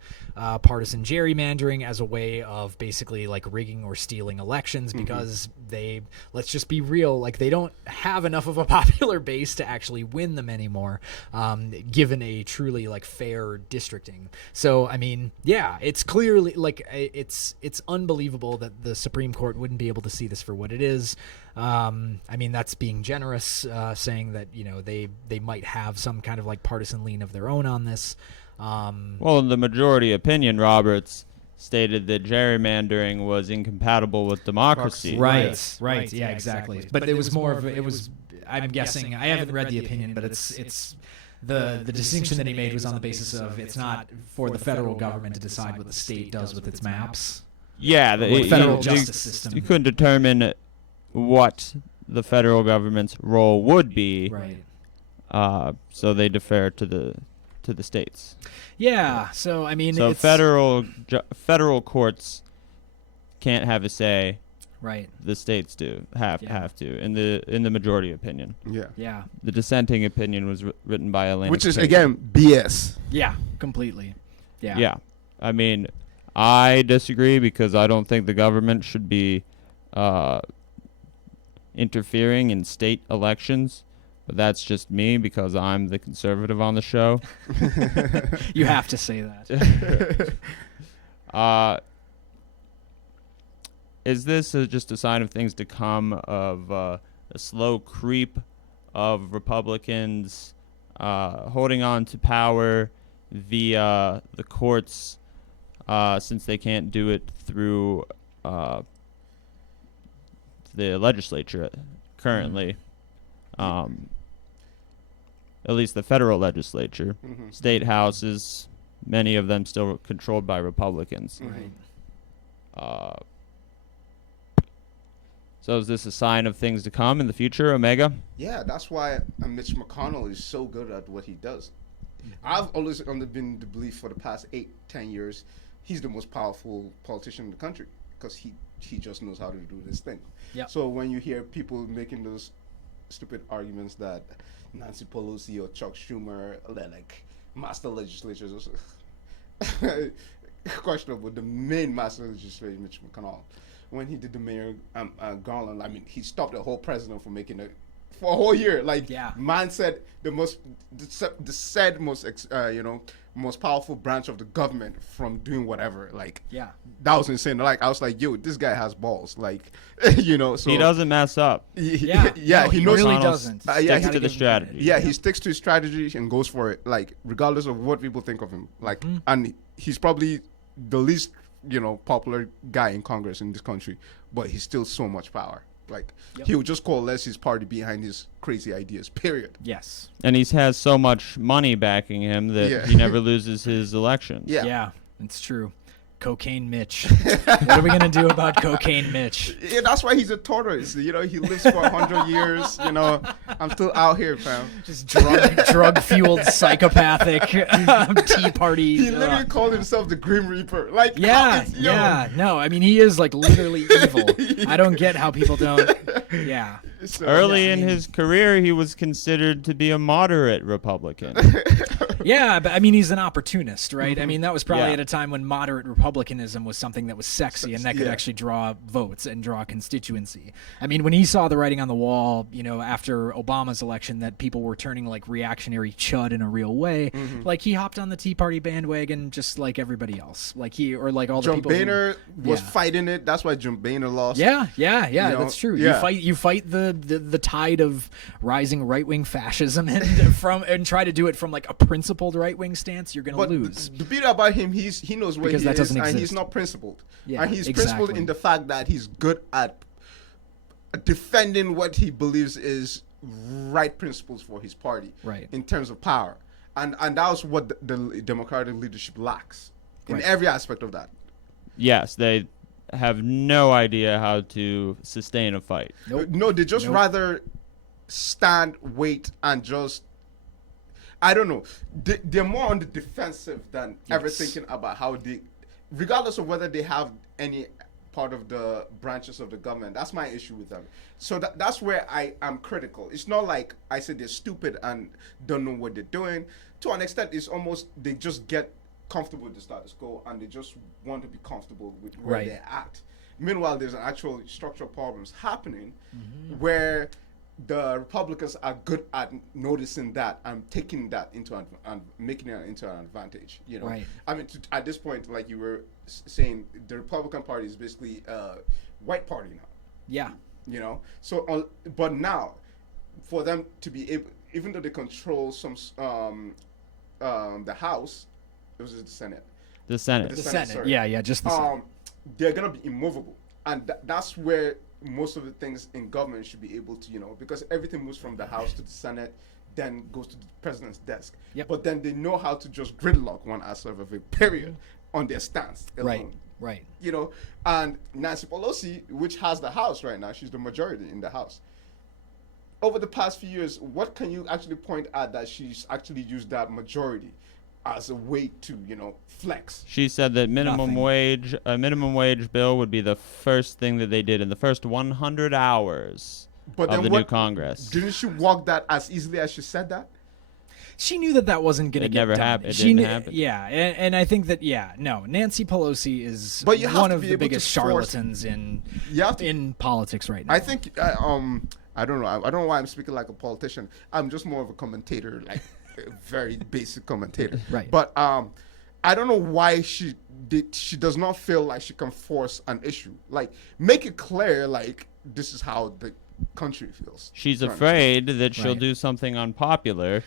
partisan gerrymandering as a way of basically like rigging or stealing elections because let's just be real, like they don't have enough of a popular base to actually win them anymore, given a truly like fair districting. So I mean, yeah, it's clearly like it's unbelievable that the Supreme Court wouldn't be able to see this for what it is. I mean, that's being generous, saying that they might have some kind of like partisan lean of their own on this. Well, in the majority opinion, Roberts stated that gerrymandering was incompatible with democracy. Right. Yeah, exactly. But it was more of I'm guessing, I haven't read the opinion, but it's the distinction that he made was on the basis of it's not for the federal government to decide what the state does with its maps. Yeah, The federal justice system. You couldn't determine what the federal government's role would be. Right. So they defer to the states. Yeah. So I mean, so it's, federal courts can't have a say. Right. The states do have to in the majority opinion. Yeah. Yeah. The dissenting opinion was written by Elena. Which is Kagan. again BS. Yeah. Completely. Yeah. Yeah. I mean, I disagree because I don't think the government should be interfering in state elections. But that's just me because I'm the conservative on the show. You have to say that. Is this just a sign of things to come, of a slow creep of Republicans holding on to power via the courts, since they can't do it through the legislature currently? At least the federal legislature. State houses, many of them still controlled by Republicans. Right. So is this a sign of things to come in the future, Omega? Yeah, that's why Mitch McConnell is so good at what he does. I've always been the belief for the past 8-10 years he's the most powerful politician in the country because he just knows how to do this thing. Yeah. So when you hear people making those stupid arguments that Nancy Pelosi or Chuck Schumer, they're like master legislators, also questionable. The main master legislator, Mitch McConnell, when he did the mayor Garland, I mean, he stopped the whole president from making it for a whole year. Like, man said the said most powerful branch of the government from doing whatever. Like, that was insane. Like, I was like, yo, this guy has balls. Like, so he doesn't mess up. He knows really doesn't. Sticks to the strategy. Yeah, he sticks to his strategy and goes for it. Like, regardless of what people think of him. Like, and he's probably the least popular guy in Congress in this country, but he's still so much power. Like, he would just coalesce his party behind his crazy ideas, period. Yes. And he has so much money backing him that he never loses his elections. Yeah, it's true. Cocaine Mitch. What are we going to do about Cocaine Mitch? Yeah, that's why he's a tortoise. He lives for 100 years. I'm still out here, fam. Just drug-fueled, psychopathic Tea Party. He literally called himself the Grim Reaper. Like, no, I mean, he is like literally evil. I don't get how people don't. Yeah. So, Early in his career, he was considered to be a moderate Republican. Yeah, but I mean, he's an opportunist, right? I mean, that was probably at a time when moderate Republicanism was something that was sexy and that could actually draw votes and draw constituency. I mean, when he saw the writing on the wall, after Obama's election, that people were turning like reactionary chud in a real way, like he hopped on the Tea Party bandwagon just like everybody else. Like all the John people. Boehner was fighting it. That's why John Boehner lost. Yeah, that's true. Yeah. You fight the tide of rising right-wing fascism and try to do it from like a principled right-wing stance, you're going to lose. The beauty about him, he knows where because he is, and he's not principled. Yeah, and he's principled in the fact that he's good at defending what he believes is right principles for his party, right, in terms of power. And that was what the Democratic leadership lacks in every aspect of that. Yes, they have no idea how to sustain a fight. No, they just rather stand, wait, and just, I don't know. They're more on the defensive than ever thinking about how they, regardless of whether they have any part of the branches of the government. That's my issue with them. So that's where I am critical. It's not like I said they're stupid and don't know what they're doing. To an extent, it's almost they just get comfortable with the status quo and they just want to be comfortable with where they're at. Meanwhile, there's actual structural problems happening where the Republicans are good at noticing that and taking that into and making it into an advantage. Right. I mean, at this point, like you were saying, the Republican Party is basically a white party now. Yeah. So but now, for them to be able, even though they control some the House, it was the Senate. The Senate. The Senate. Sorry. Yeah, just the Senate. They're gonna be immovable, and that's where most of the things in government should be able to, because everything moves from the House to the Senate, then goes to the president's desk. Yep. But then they know how to just gridlock one aspect of it, period, on their stance alone. Right. And Nancy Pelosi, which has the House right now, she's the majority in the House. Over the past few years, what can you actually point at that she's actually used that majority as a way to, flex? She said that a minimum wage bill would be the first thing that they did in the first 100 hours of the new Congress. Didn't she walk that as easily as she said that? She knew that wasn't going to get done. It didn't happen. Yeah, and I think that Nancy Pelosi is one of the biggest charlatans in politics right now. I think I don't know. I don't know why I'm speaking like a politician. I'm just more of a commentator, like a very basic commentator. Right. But I don't know why she does not feel like she can force an issue. Like, make it clear, like, this is how the country feels. She's afraid that she'll do something unpopular.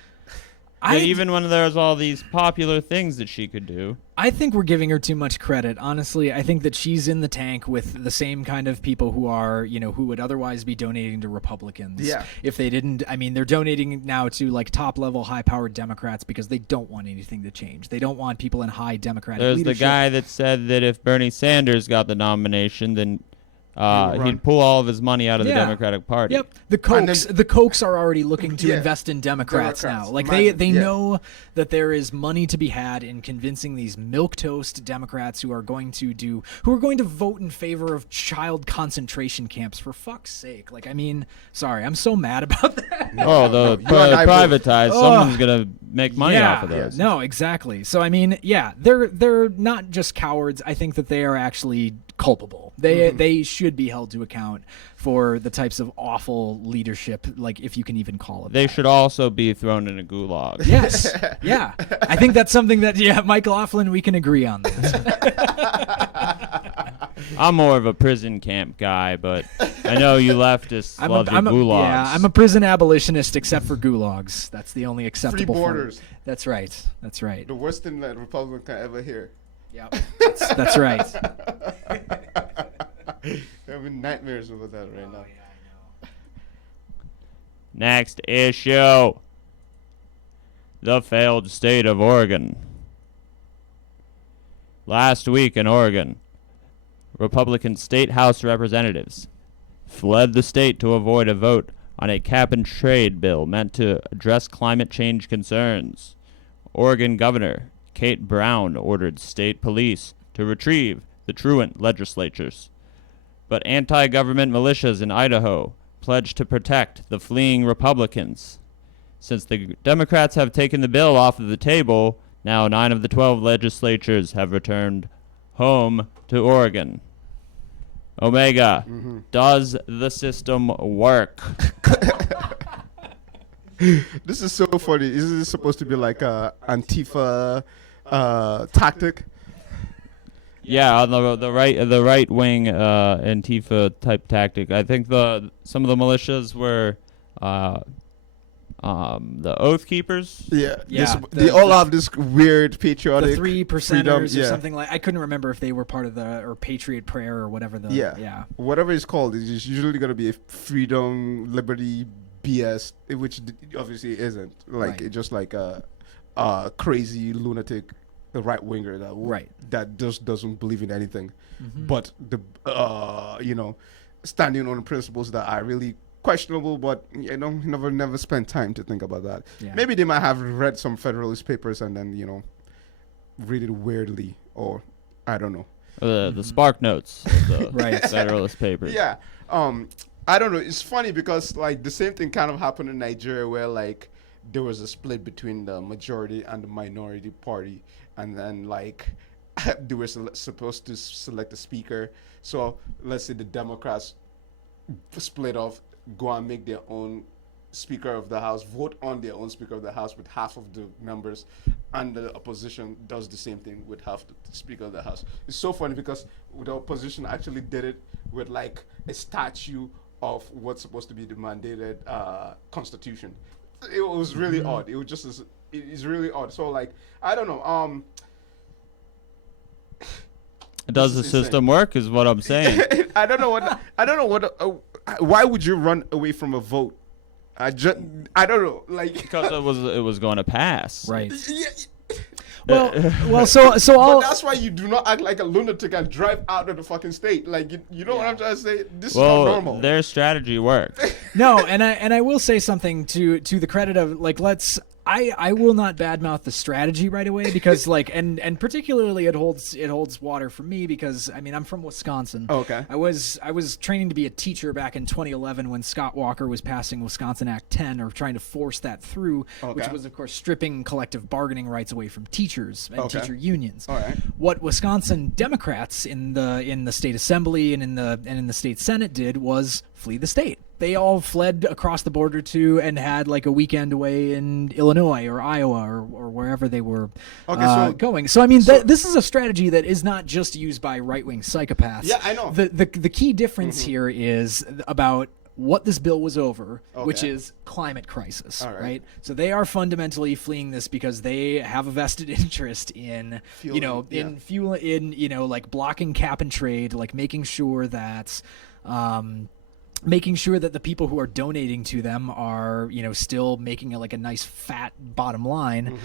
Even when there's all these popular things that she could do. I think we're giving her too much credit. Honestly, I think that she's in the tank with the same kind of people who are, who would otherwise be donating to Republicans. Yeah. If they didn't, they're donating now to like top-level, high-powered Democrats because they don't want anything to change. They don't want people in high Democratic leadership. There's the guy that said that if Bernie Sanders got the nomination, then run. he'd pull all of his money out of the Yeah. Democratic Party. Yep. The Kochs are already looking to Yeah. invest in Democrats now. Like Imagine, they yeah. know that there is money to be had in convincing these milquetoast Democrats who are going to vote in favor of child concentration camps, for fuck's sake. Like, I mean, sorry, I'm so mad about that. Oh, the you and I both. privatized. Someone's gonna make money off of those. No, exactly. So I mean, yeah, they're not just cowards. I think that they are actually culpable. They should be held to account for the types of awful leadership, like if you can even call it. They that. should also be thrown in a gulag. Yes. Yeah. I think that's something that MikeLaughlin, we can agree on that. I'm more of a prison camp guy, but I know you leftists love your gulags. I'm a prison abolitionist, except for gulags. That's the only acceptable Free form. borders. That's right. That's right. The worst thing that Republican can ever hear. Yep. That's right. Having nightmares over that right now. Next issue. The failed state of Oregon. Last week in Oregon, Republican state House representatives fled the state to avoid a vote on a cap-and-trade bill meant to address climate change concerns. Oregon Governor Kate Brown ordered state police to retrieve the truant legislatures. But anti-government militias in Idaho pledged to protect the fleeing Republicans. Since the Democrats have taken the bill off of the table, now 9 of the 12 legislatures have returned home to Oregon. Omega, does the system work? This is so funny. Is this supposed to be like a Antifa tactic? Yeah, on the right wing Antifa type tactic. I think some of the militias were the Oath Keepers. Yeah. Yeah, They all have this weird patriotic The 3%ers freedom, or yeah. something like. I couldn't remember if they were part of or Patriot Prayer or whatever the. Yeah. Whatever it's called, it's usually going to be a freedom, liberty, BS, which obviously isn't. Like, Right. it's just like a crazy lunatic right winger that just doesn't believe in anything, but standing on principles that are really questionable, but never spend time to think about that. Yeah. Maybe they might have read some Federalist papers and then read it weirdly, or I don't know. The Spark Notes, the Right. Federalist Papers. Yeah. I don't know. It's funny because like the same thing kind of happened in Nigeria where like there was a split between the majority and the minority party, and then like they were supposed to select a speaker. So let's say the Democrats split off, go and make their own Speaker of the House, vote on their own Speaker of the House with half of the members, and the opposition does the same thing with half the Speaker of the House. It's so funny because the opposition actually did it with like a statue of what's supposed to be the mandated constitution. It was really odd. It was just it's really odd. So like I don't know. Does the system work? Is what I'm saying. I don't know what. Why would you run away from a vote? I don't know. Like Because it was going to pass. Right. Yeah, Well, so but all. that's why you do not act like a lunatic and drive out of the fucking state. Like you know what I'm trying to say? This is not normal. Their strategy worked. No, and I will say something to the credit of like I will not badmouth the strategy right away because like and particularly it holds water for me because I mean I'm from Wisconsin. Oh, okay. I was training to be a teacher back in 2011 when Scott Walker was passing Wisconsin Act 10 or trying to force that through, which was of course stripping collective bargaining rights away from teachers and teacher unions. All right. What Wisconsin Democrats in the state assembly and in the state senate did was flee the state. They all fled across the border and had like a weekend away in Illinois or Iowa or wherever they were going. So I mean, this is a strategy that is not just used by right-wing psychopaths. Yeah, I know. The key difference here is about what this bill was over, which is climate crisis, right? So they are fundamentally fleeing this because they have a vested interest in, like blocking cap and trade, like making sure that the people who are donating to them are, still making like a nice fat bottom line.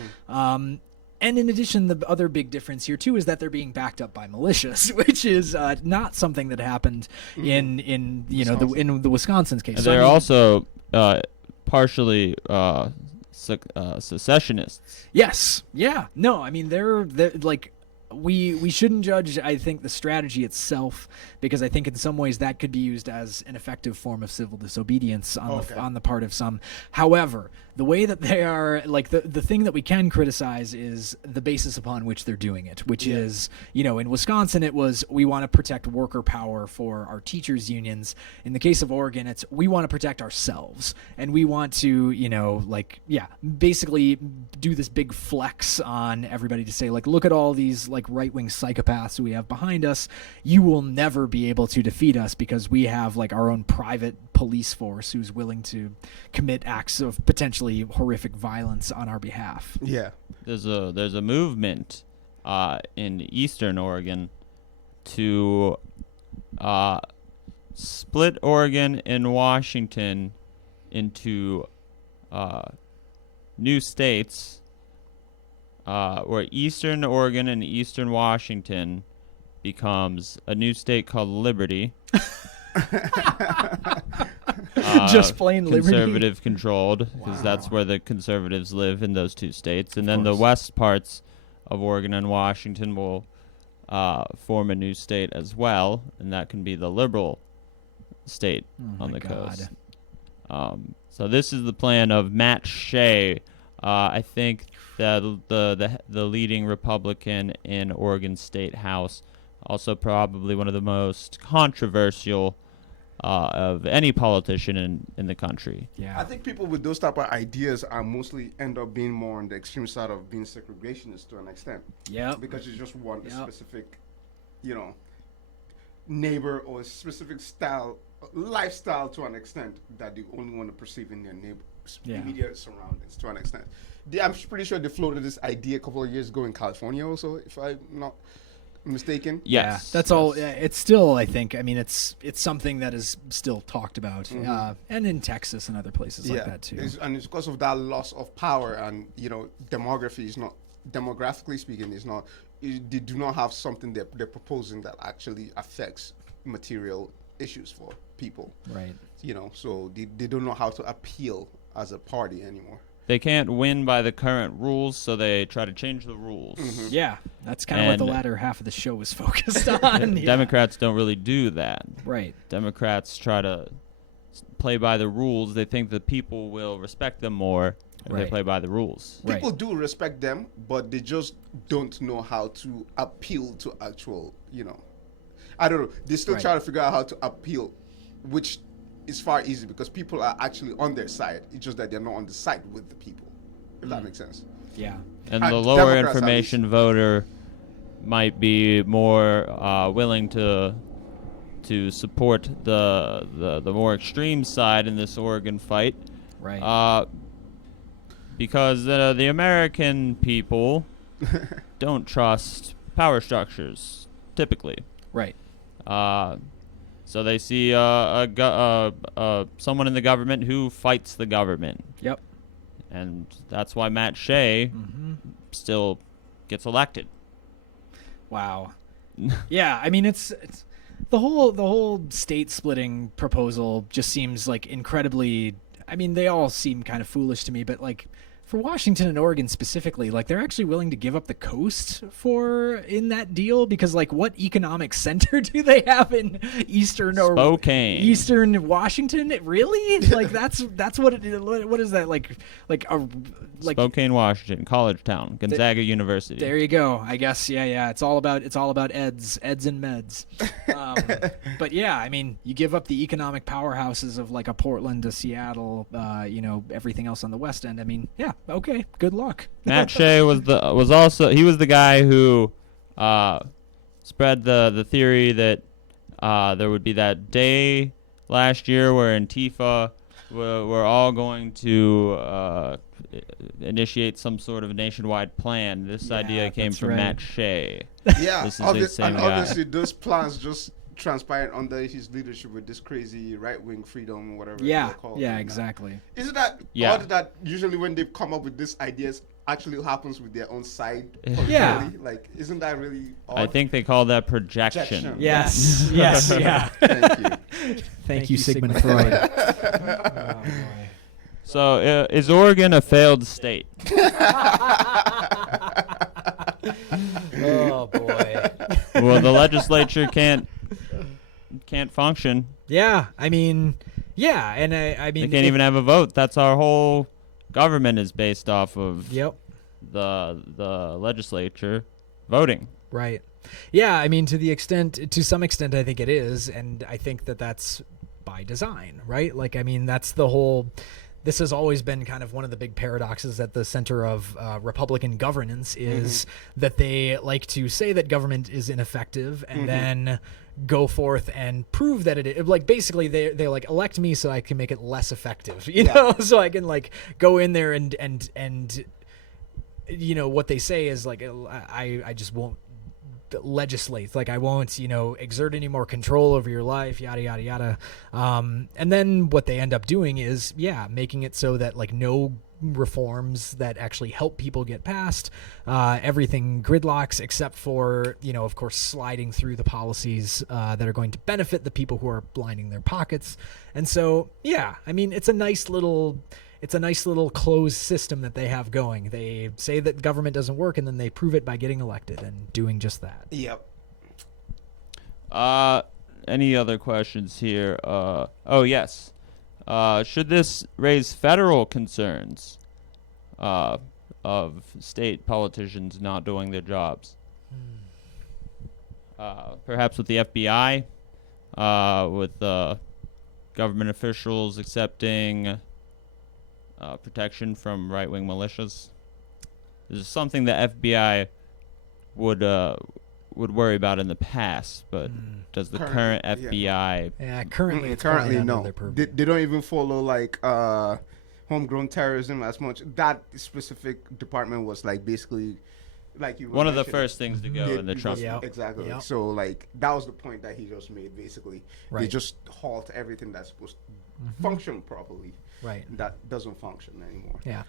And in addition, the other big difference here too is that they're being backed up by militias, which is not something that happened in in the Wisconsin case. And So, I they're mean, also partially secessionists. yes, yeah, no, I mean they're like. We shouldn't judge, I think, the strategy itself, because I think in some ways that could be used as an effective form of civil disobedience on the part of some. However, the way that they are, like, the thing that we can criticize is the basis upon which they're doing it, which is, in Wisconsin it was, we want to protect worker power for our teachers' unions. In the case of Oregon, it's, we want to protect ourselves, and we want to, basically do this big flex on everybody to say, like, look at all these, like, right-wing psychopaths who we have behind us. You will never be able to defeat us because we have, like, our own private police force who's willing to commit acts of potentially horrific violence on our behalf. Yeah. There's a movement in Eastern Oregon to split Oregon and Washington into new states, where Eastern Oregon and Eastern Washington becomes a new state called Liberty. Just plain Liberty. Conservative controlled, because that's where the conservatives live, in those two states. And then the west parts of Oregon and Washington will form a new state as well, and that can be the liberal state on the coast. So this is the plan of Matt Shea. I think that the leading Republican in Oregon State House, also probably one of the most controversial of any politician in the country. Yeah. I think people with those type of ideas are mostly end up being more on the extreme side of being segregationists to an extent. Yeah. Because you just want a specific, neighbor or a specific lifestyle to an extent that they only want to perceive in their immediate surroundings to an extent. I'm pretty sure they floated this idea a couple of years ago in California also, if I'm not mistaken. Yes. Yeah, that's all. It's still, I think, I mean, it's something that is still talked about, and in Texas and other places like that too. And it's because of that loss of power, and demography is not, demographically speaking, is not. They do not have something they're proposing that actually affects material issues for people. Right. So they don't know how to appeal as a party anymore. They can't win by the current rules, so they try to change the rules. Yeah, that's kind of what the latter half of the show is focused on. Democrats don't really do that. Right. Democrats try to play by the rules. They think the people will respect them more if they play by the rules. People do respect them, but they just don't know how to appeal to actual, I don't know. They still try to figure out how to appeal, which is far easier because people are actually on their side. It's just that they're not on the side with the people, if that makes sense. Yeah. And the lower information voter might be more willing to support the more extreme side in this Oregon fight. Right. Because the American people don't trust power structures, typically. Right. So they see someone in the government who fights the government. Yep. And that's why Matt Shea still gets elected. Wow. Yeah, I mean it's the whole state splitting proposal just seems like incredibly, I mean they all seem kind of foolish to me, but like for Washington and Oregon specifically, like they're actually willing to give up the coast in that deal, because like what economic center do they have in Eastern Washington? Really? Like that's what it is. What is that like Spokane, Washington, college town, Gonzaga University. There you go. I guess yeah. It's all about eds and meds. But yeah, I mean, you give up the economic powerhouses of like a Portland, a Seattle, everything else on the West End. I mean, yeah, okay, good luck. Matt Shea was the guy who spread the theory that there would be that day last year where Antifa were all going to initiate some sort of nationwide plan. This idea came from Matt Shea. Yeah, this is the same guy. Obviously those plans just transpired under his leadership with this crazy right-wing freedom, whatever. Yeah, they're called yeah, right now. exactly. Isn't that Yeah. odd that usually when they come up with these ideas actually happens with their own side? Yeah. politically? Like, isn't that really odd? I think they call that projection. Projection. Yes, yes, yeah. Thank you. Thank you, Sigmund Freud. Oh, boy. So, is Oregon a failed state? Oh boy. Well, the legislature can't function. Yeah, I mean, yeah, and I mean, They can't even have a vote. That's our whole government is based off of Yep. the legislature voting. Right. Yeah, I mean, to some extent, I think it is, and I think that that's by design, right? Like, I mean, that's the whole. This has always been kind of one of the big paradoxes at the center of Republican governance is that they like to say that government is ineffective and then go forth and prove that it is. Like, basically, they like elect me so I can make it less effective, you know, so I can like go in there and you know, what they say is like, I just won't legislate, like I won't, you know, exert any more control over your life, yada yada yada, and then what they end up doing is making it so that like no reforms that actually help people get past, everything gridlocks except for, you know, of course, sliding through the policies that are going to benefit the people who are lining their pockets. And so I mean, it's a nice little closed system that they have going. They say that government doesn't work, and then they prove it by getting elected and doing just that. Yep. Any other questions here? Oh, yes. Should this raise federal concerns of state politicians not doing their jobs? Perhaps with the FBI, with government officials accepting protection from right-wing militias. This is something the FBI would worry about in the past, but does the current FBI? Yeah, currently it's currently probably not no. under their purview. They don't even follow like homegrown terrorism as much. That specific department was like basically like you. One of the mentioned, first things to go in the Trump. Yep. Exactly. Yep. So like that was the point that he just made. Basically, they Right. just halt everything that's supposed to function properly. Right. That doesn't function anymore. Yeah.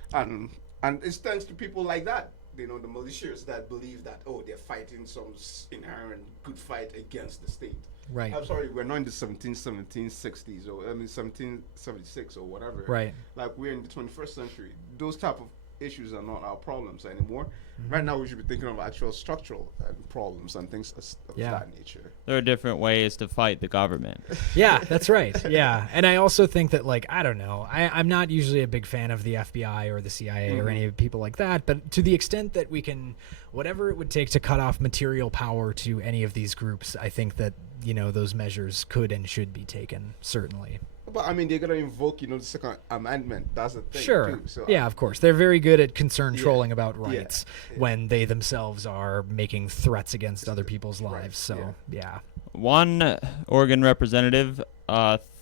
And it's thanks to people like that, you know, the militias that believe that they're fighting some inherent good fight against the state. Right. I'm sorry, we're not in the 1760s or 1776 or whatever. Right. Like we're in the 21st century. Those type of issues are not our problems anymore. Right now, we should be thinking of actual structural problems and things of that nature. There are different ways to fight the government. Yeah, that's right. Yeah. And I also think that, like, I don't know, I'm not usually a big fan of the FBI or the CIA or any people like that, but to the extent that we can, whatever it would take to cut off material power to any of these groups, I think that, you know, those measures could and should be taken, certainly. But I mean, they're gonna invoke, you know, the Second Amendment. That's the thing. Sure. Too. So, yeah, of course. They're very good at trolling about Yeah. rights when they themselves are making threats against other people's lives. Right. So, yeah. One Oregon representative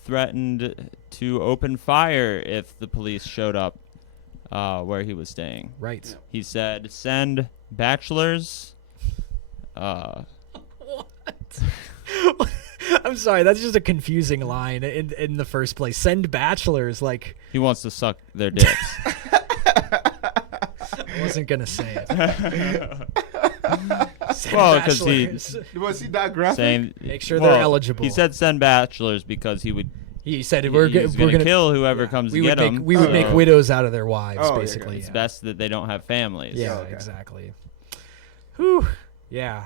threatened to open fire if the police showed up where he was staying. Right. He said, "Send bachelors." What? I'm sorry, that's just a confusing line in the first place. Send bachelors, like... He wants to suck their dicks. I wasn't going to say it. Send Well, 'cause he- bachelors. You want to see that graphic? Saying, Make sure they're eligible. He said, "Send bachelors," because he would. He said He's we're going going to kill whoever comes to get him. We would make so widows out of their wives, Oh, yeah, basically. It's Yeah, best that they don't have families. yeah, Okay. exactly. Whew. Yeah.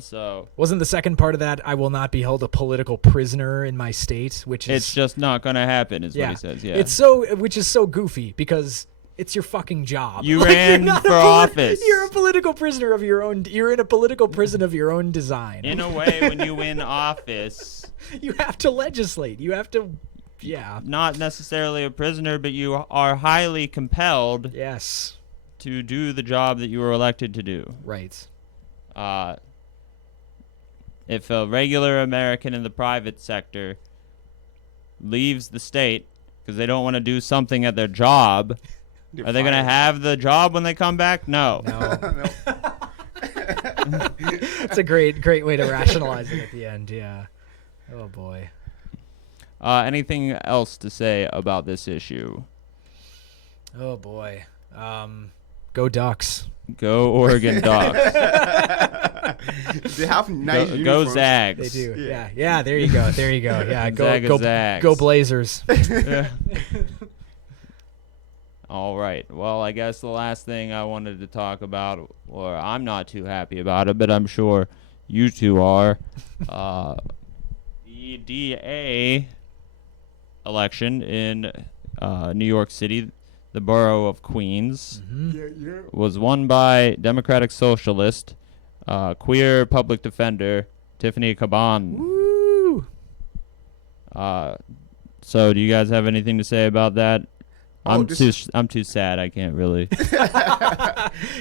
So Wasn't the second part of that, I will not be held a political prisoner in my state, which is... it's just not going to happen, is what he says. Yeah. Which is so goofy, because it's your fucking job. You Like, ran you're not for office. You're a political prisoner of your own... You're in a political prison of your own design. In a way, when you win office, You have to legislate. You have to... Yeah. not necessarily a prisoner, but you are highly compelled Yes. to do the job that you were elected to do. Right. If a regular American in the private sector leaves the state because they don't want to do something at their job, They're are they going to fired. have the job when they come back? No. No. It's a great way to rationalize it at the end. Yeah. Oh boy. Anything else to say about this issue? Oh boy. Go Ducks. Go Oregon Ducks. They have nice Go uniforms. Zags. They do. Yeah. Yeah. There you go. Yeah. Zags. Go Blazers. Yeah. All right. Well, I guess the last thing I wanted to talk about, or I'm not too happy about it, but I'm sure you two are, the DA election in New York City, the borough of Queens, was won by Democratic Socialist, queer public defender Tiffany Caban. Woo! So, do you guys have anything to say about that? Oh, I'm too sad. I can't really.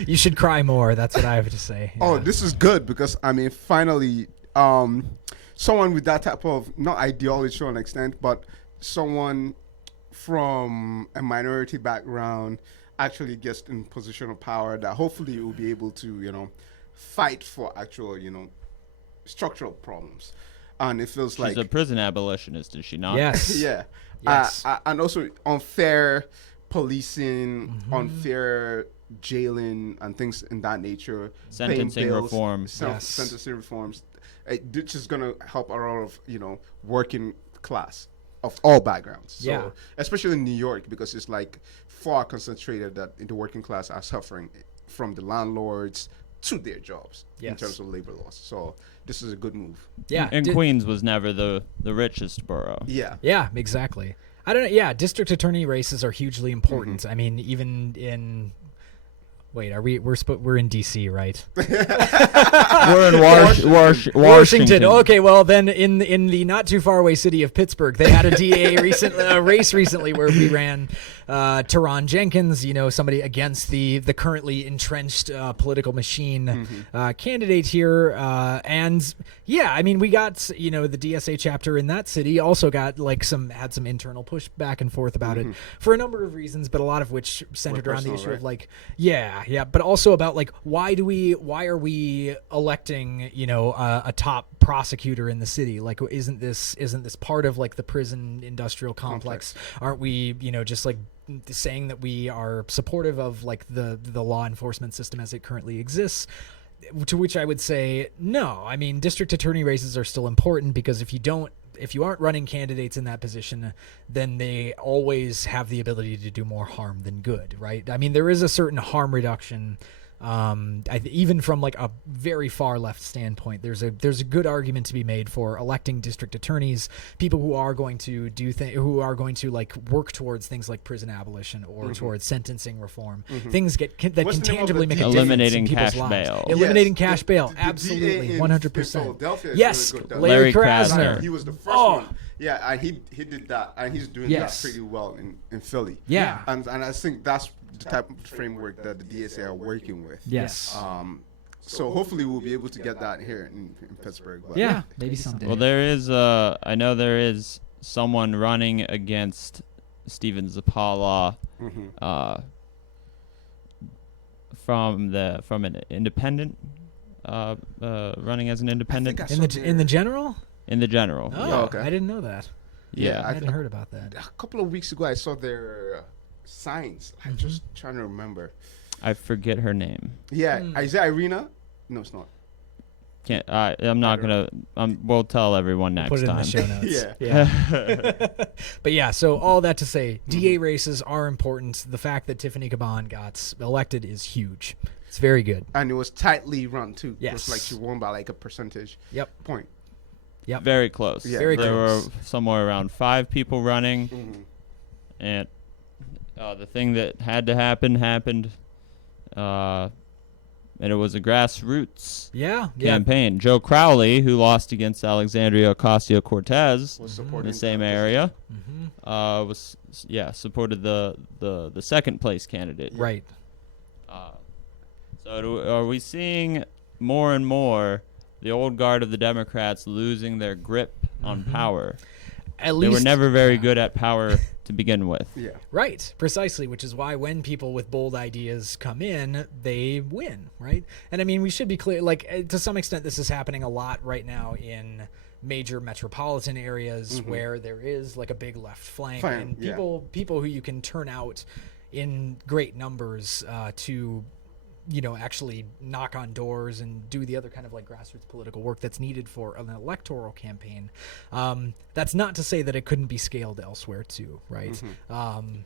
You should cry more. That's what I have to say. Oh, Yeah. this is good because I mean, finally, someone with that type of not ideology to an extent, but someone from a minority background actually gets in position of power that hopefully will be able to, fight for actual, structural problems. And it feels She's a prison abolitionist, is she not? Yes. yeah. Yes. And also unfair policing, unfair jailing, and things in that nature. Paying Sentencing bills, reform. Yes. Sentencing reforms. Which is going to help a lot of, working class of all backgrounds. So, Yeah. especially in New York, because it's like far concentrated that the working class are suffering from the landlords to their jobs in Yes. terms of labor laws. So this is a good move. Yeah. And Queens was never the richest borough. Yeah. Yeah, exactly. I don't know. Yeah, district attorney races are hugely important. I mean, even in. Wait, are we're in DC, right? We're in Washington. Washington. Okay, well then in the not too far away city of Pittsburgh, they had a DA race recently where we ran Teron Jenkins, somebody against the currently entrenched political machine candidate here, and yeah, I mean we got the DSA chapter in that city also got had some internal push back and forth about it for a number of reasons, but a lot of which centered around the issue of yeah, but also about why are we electing a top prosecutor in the city? Isn't this part of the prison industrial complex? Aren't we just saying that we are supportive of the law enforcement system as it currently exists? To which I would say no. I mean, district attorney races are still important because if you aren't running candidates in that position, then they always have the ability to do more harm than good, right? I mean, there is a certain harm reduction, even from a very far left standpoint. There's a good argument to be made for electing district attorneys, people who are going to work towards things like prison abolition or towards sentencing reform, things that can tangibly make a difference eliminating in people's cash lives. bail. Eliminating Yes, cash the- bail, the DA absolutely, in 100%. Philadelphia is Yes, really good. Larry Larry Krasner. He was the first Oh. one. Yeah, and he did that, and he's doing Yes. that pretty well in Philly. Yeah. and I think that's the type of framework that the DSA are working with. Yes. So hopefully we'll be able to get that here in Pittsburgh. But Yeah, maybe someday. Well, there is I know there is someone running against Steven Zapala from an independent running as an independent I in saw the general. in the general. Oh, Yeah. okay. I didn't know that. Yeah. I hadn't heard about that. a couple of weeks ago I saw their signs. I'm just trying to remember. I forget her name. Yeah, is it Irina? No, it's not. Can't. I'm not gonna. We'll tell everyone next Put it in time. the show notes. Yeah. But yeah, so all that to say, DA races are important. The fact that Tiffany Caban got elected is huge. It's very good. And it was tightly run too. It Yes. was she won by a percentage point. Yep. Very close. Yeah. Very there close. were somewhere around 5 people running, and the thing that had to happen happened, and it was a grassroots Yeah. campaign. Joe Crowley, who lost against Alexandria Ocasio-Cortez Was in supporting the same area, supported the second place candidate. Right. Are we seeing more and more the old guard of the Democrats losing their grip on power? At They least were never very good at power to begin with. Yeah. Right, precisely, which is why when people with bold ideas come in, they win, right? And I mean, we should be clear, like, to some extent, this is happening a lot right now in major metropolitan areas where there is like a big left flank, and yeah. people who you can turn out in great numbers to, you know, actually knock on doors and do the other kind of like grassroots political work that's needed for an electoral campaign. That's not to say that it couldn't be scaled elsewhere too, right?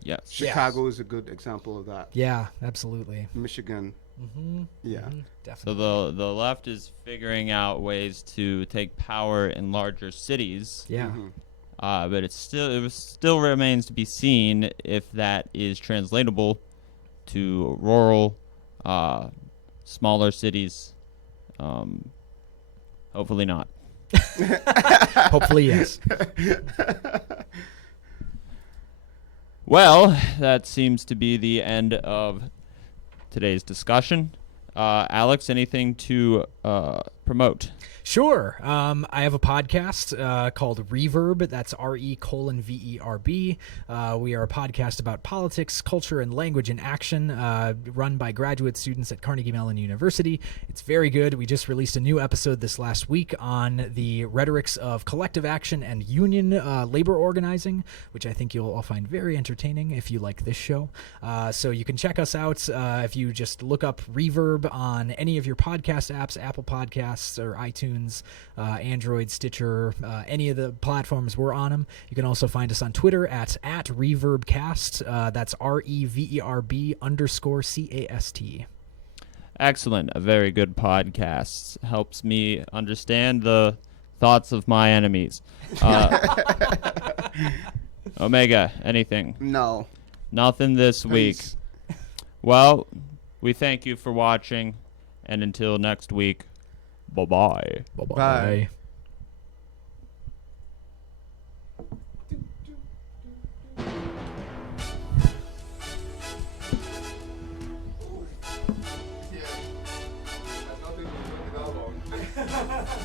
Yes. Chicago is a good example of that. Yeah, absolutely. Michigan. Yeah. Definitely. So the left is figuring out ways to take power in larger cities. Yeah. But it still remains to be seen if that is translatable to rural, smaller cities. Hopefully not. Hopefully, yes. Well, that seems to be the end of today's discussion. Alex, anything to promote? Sure. I have a podcast called Reverb. That's RE:VERB. We are a podcast about politics, culture, and language in action, run by graduate students at Carnegie Mellon University. It's very good. We just released a new episode this last week on the rhetorics of collective action and union labor organizing, which I think you'll all find very entertaining if you like this show. So you can check us out if you just look up Reverb on any of your podcast apps, Apple Podcasts or iTunes, Android, Stitcher, any of the platforms we're on them. You can also find us on Twitter at ReverbCast. That's REVERB_CAST. Excellent. A very good podcast. Helps me understand the thoughts of my enemies. Omega, anything? No. Nothing this week. Peace. Well, we thank you for watching, and until next week, bye-bye. Bye-bye. Bye. Yeah. I thought it was going to be that long.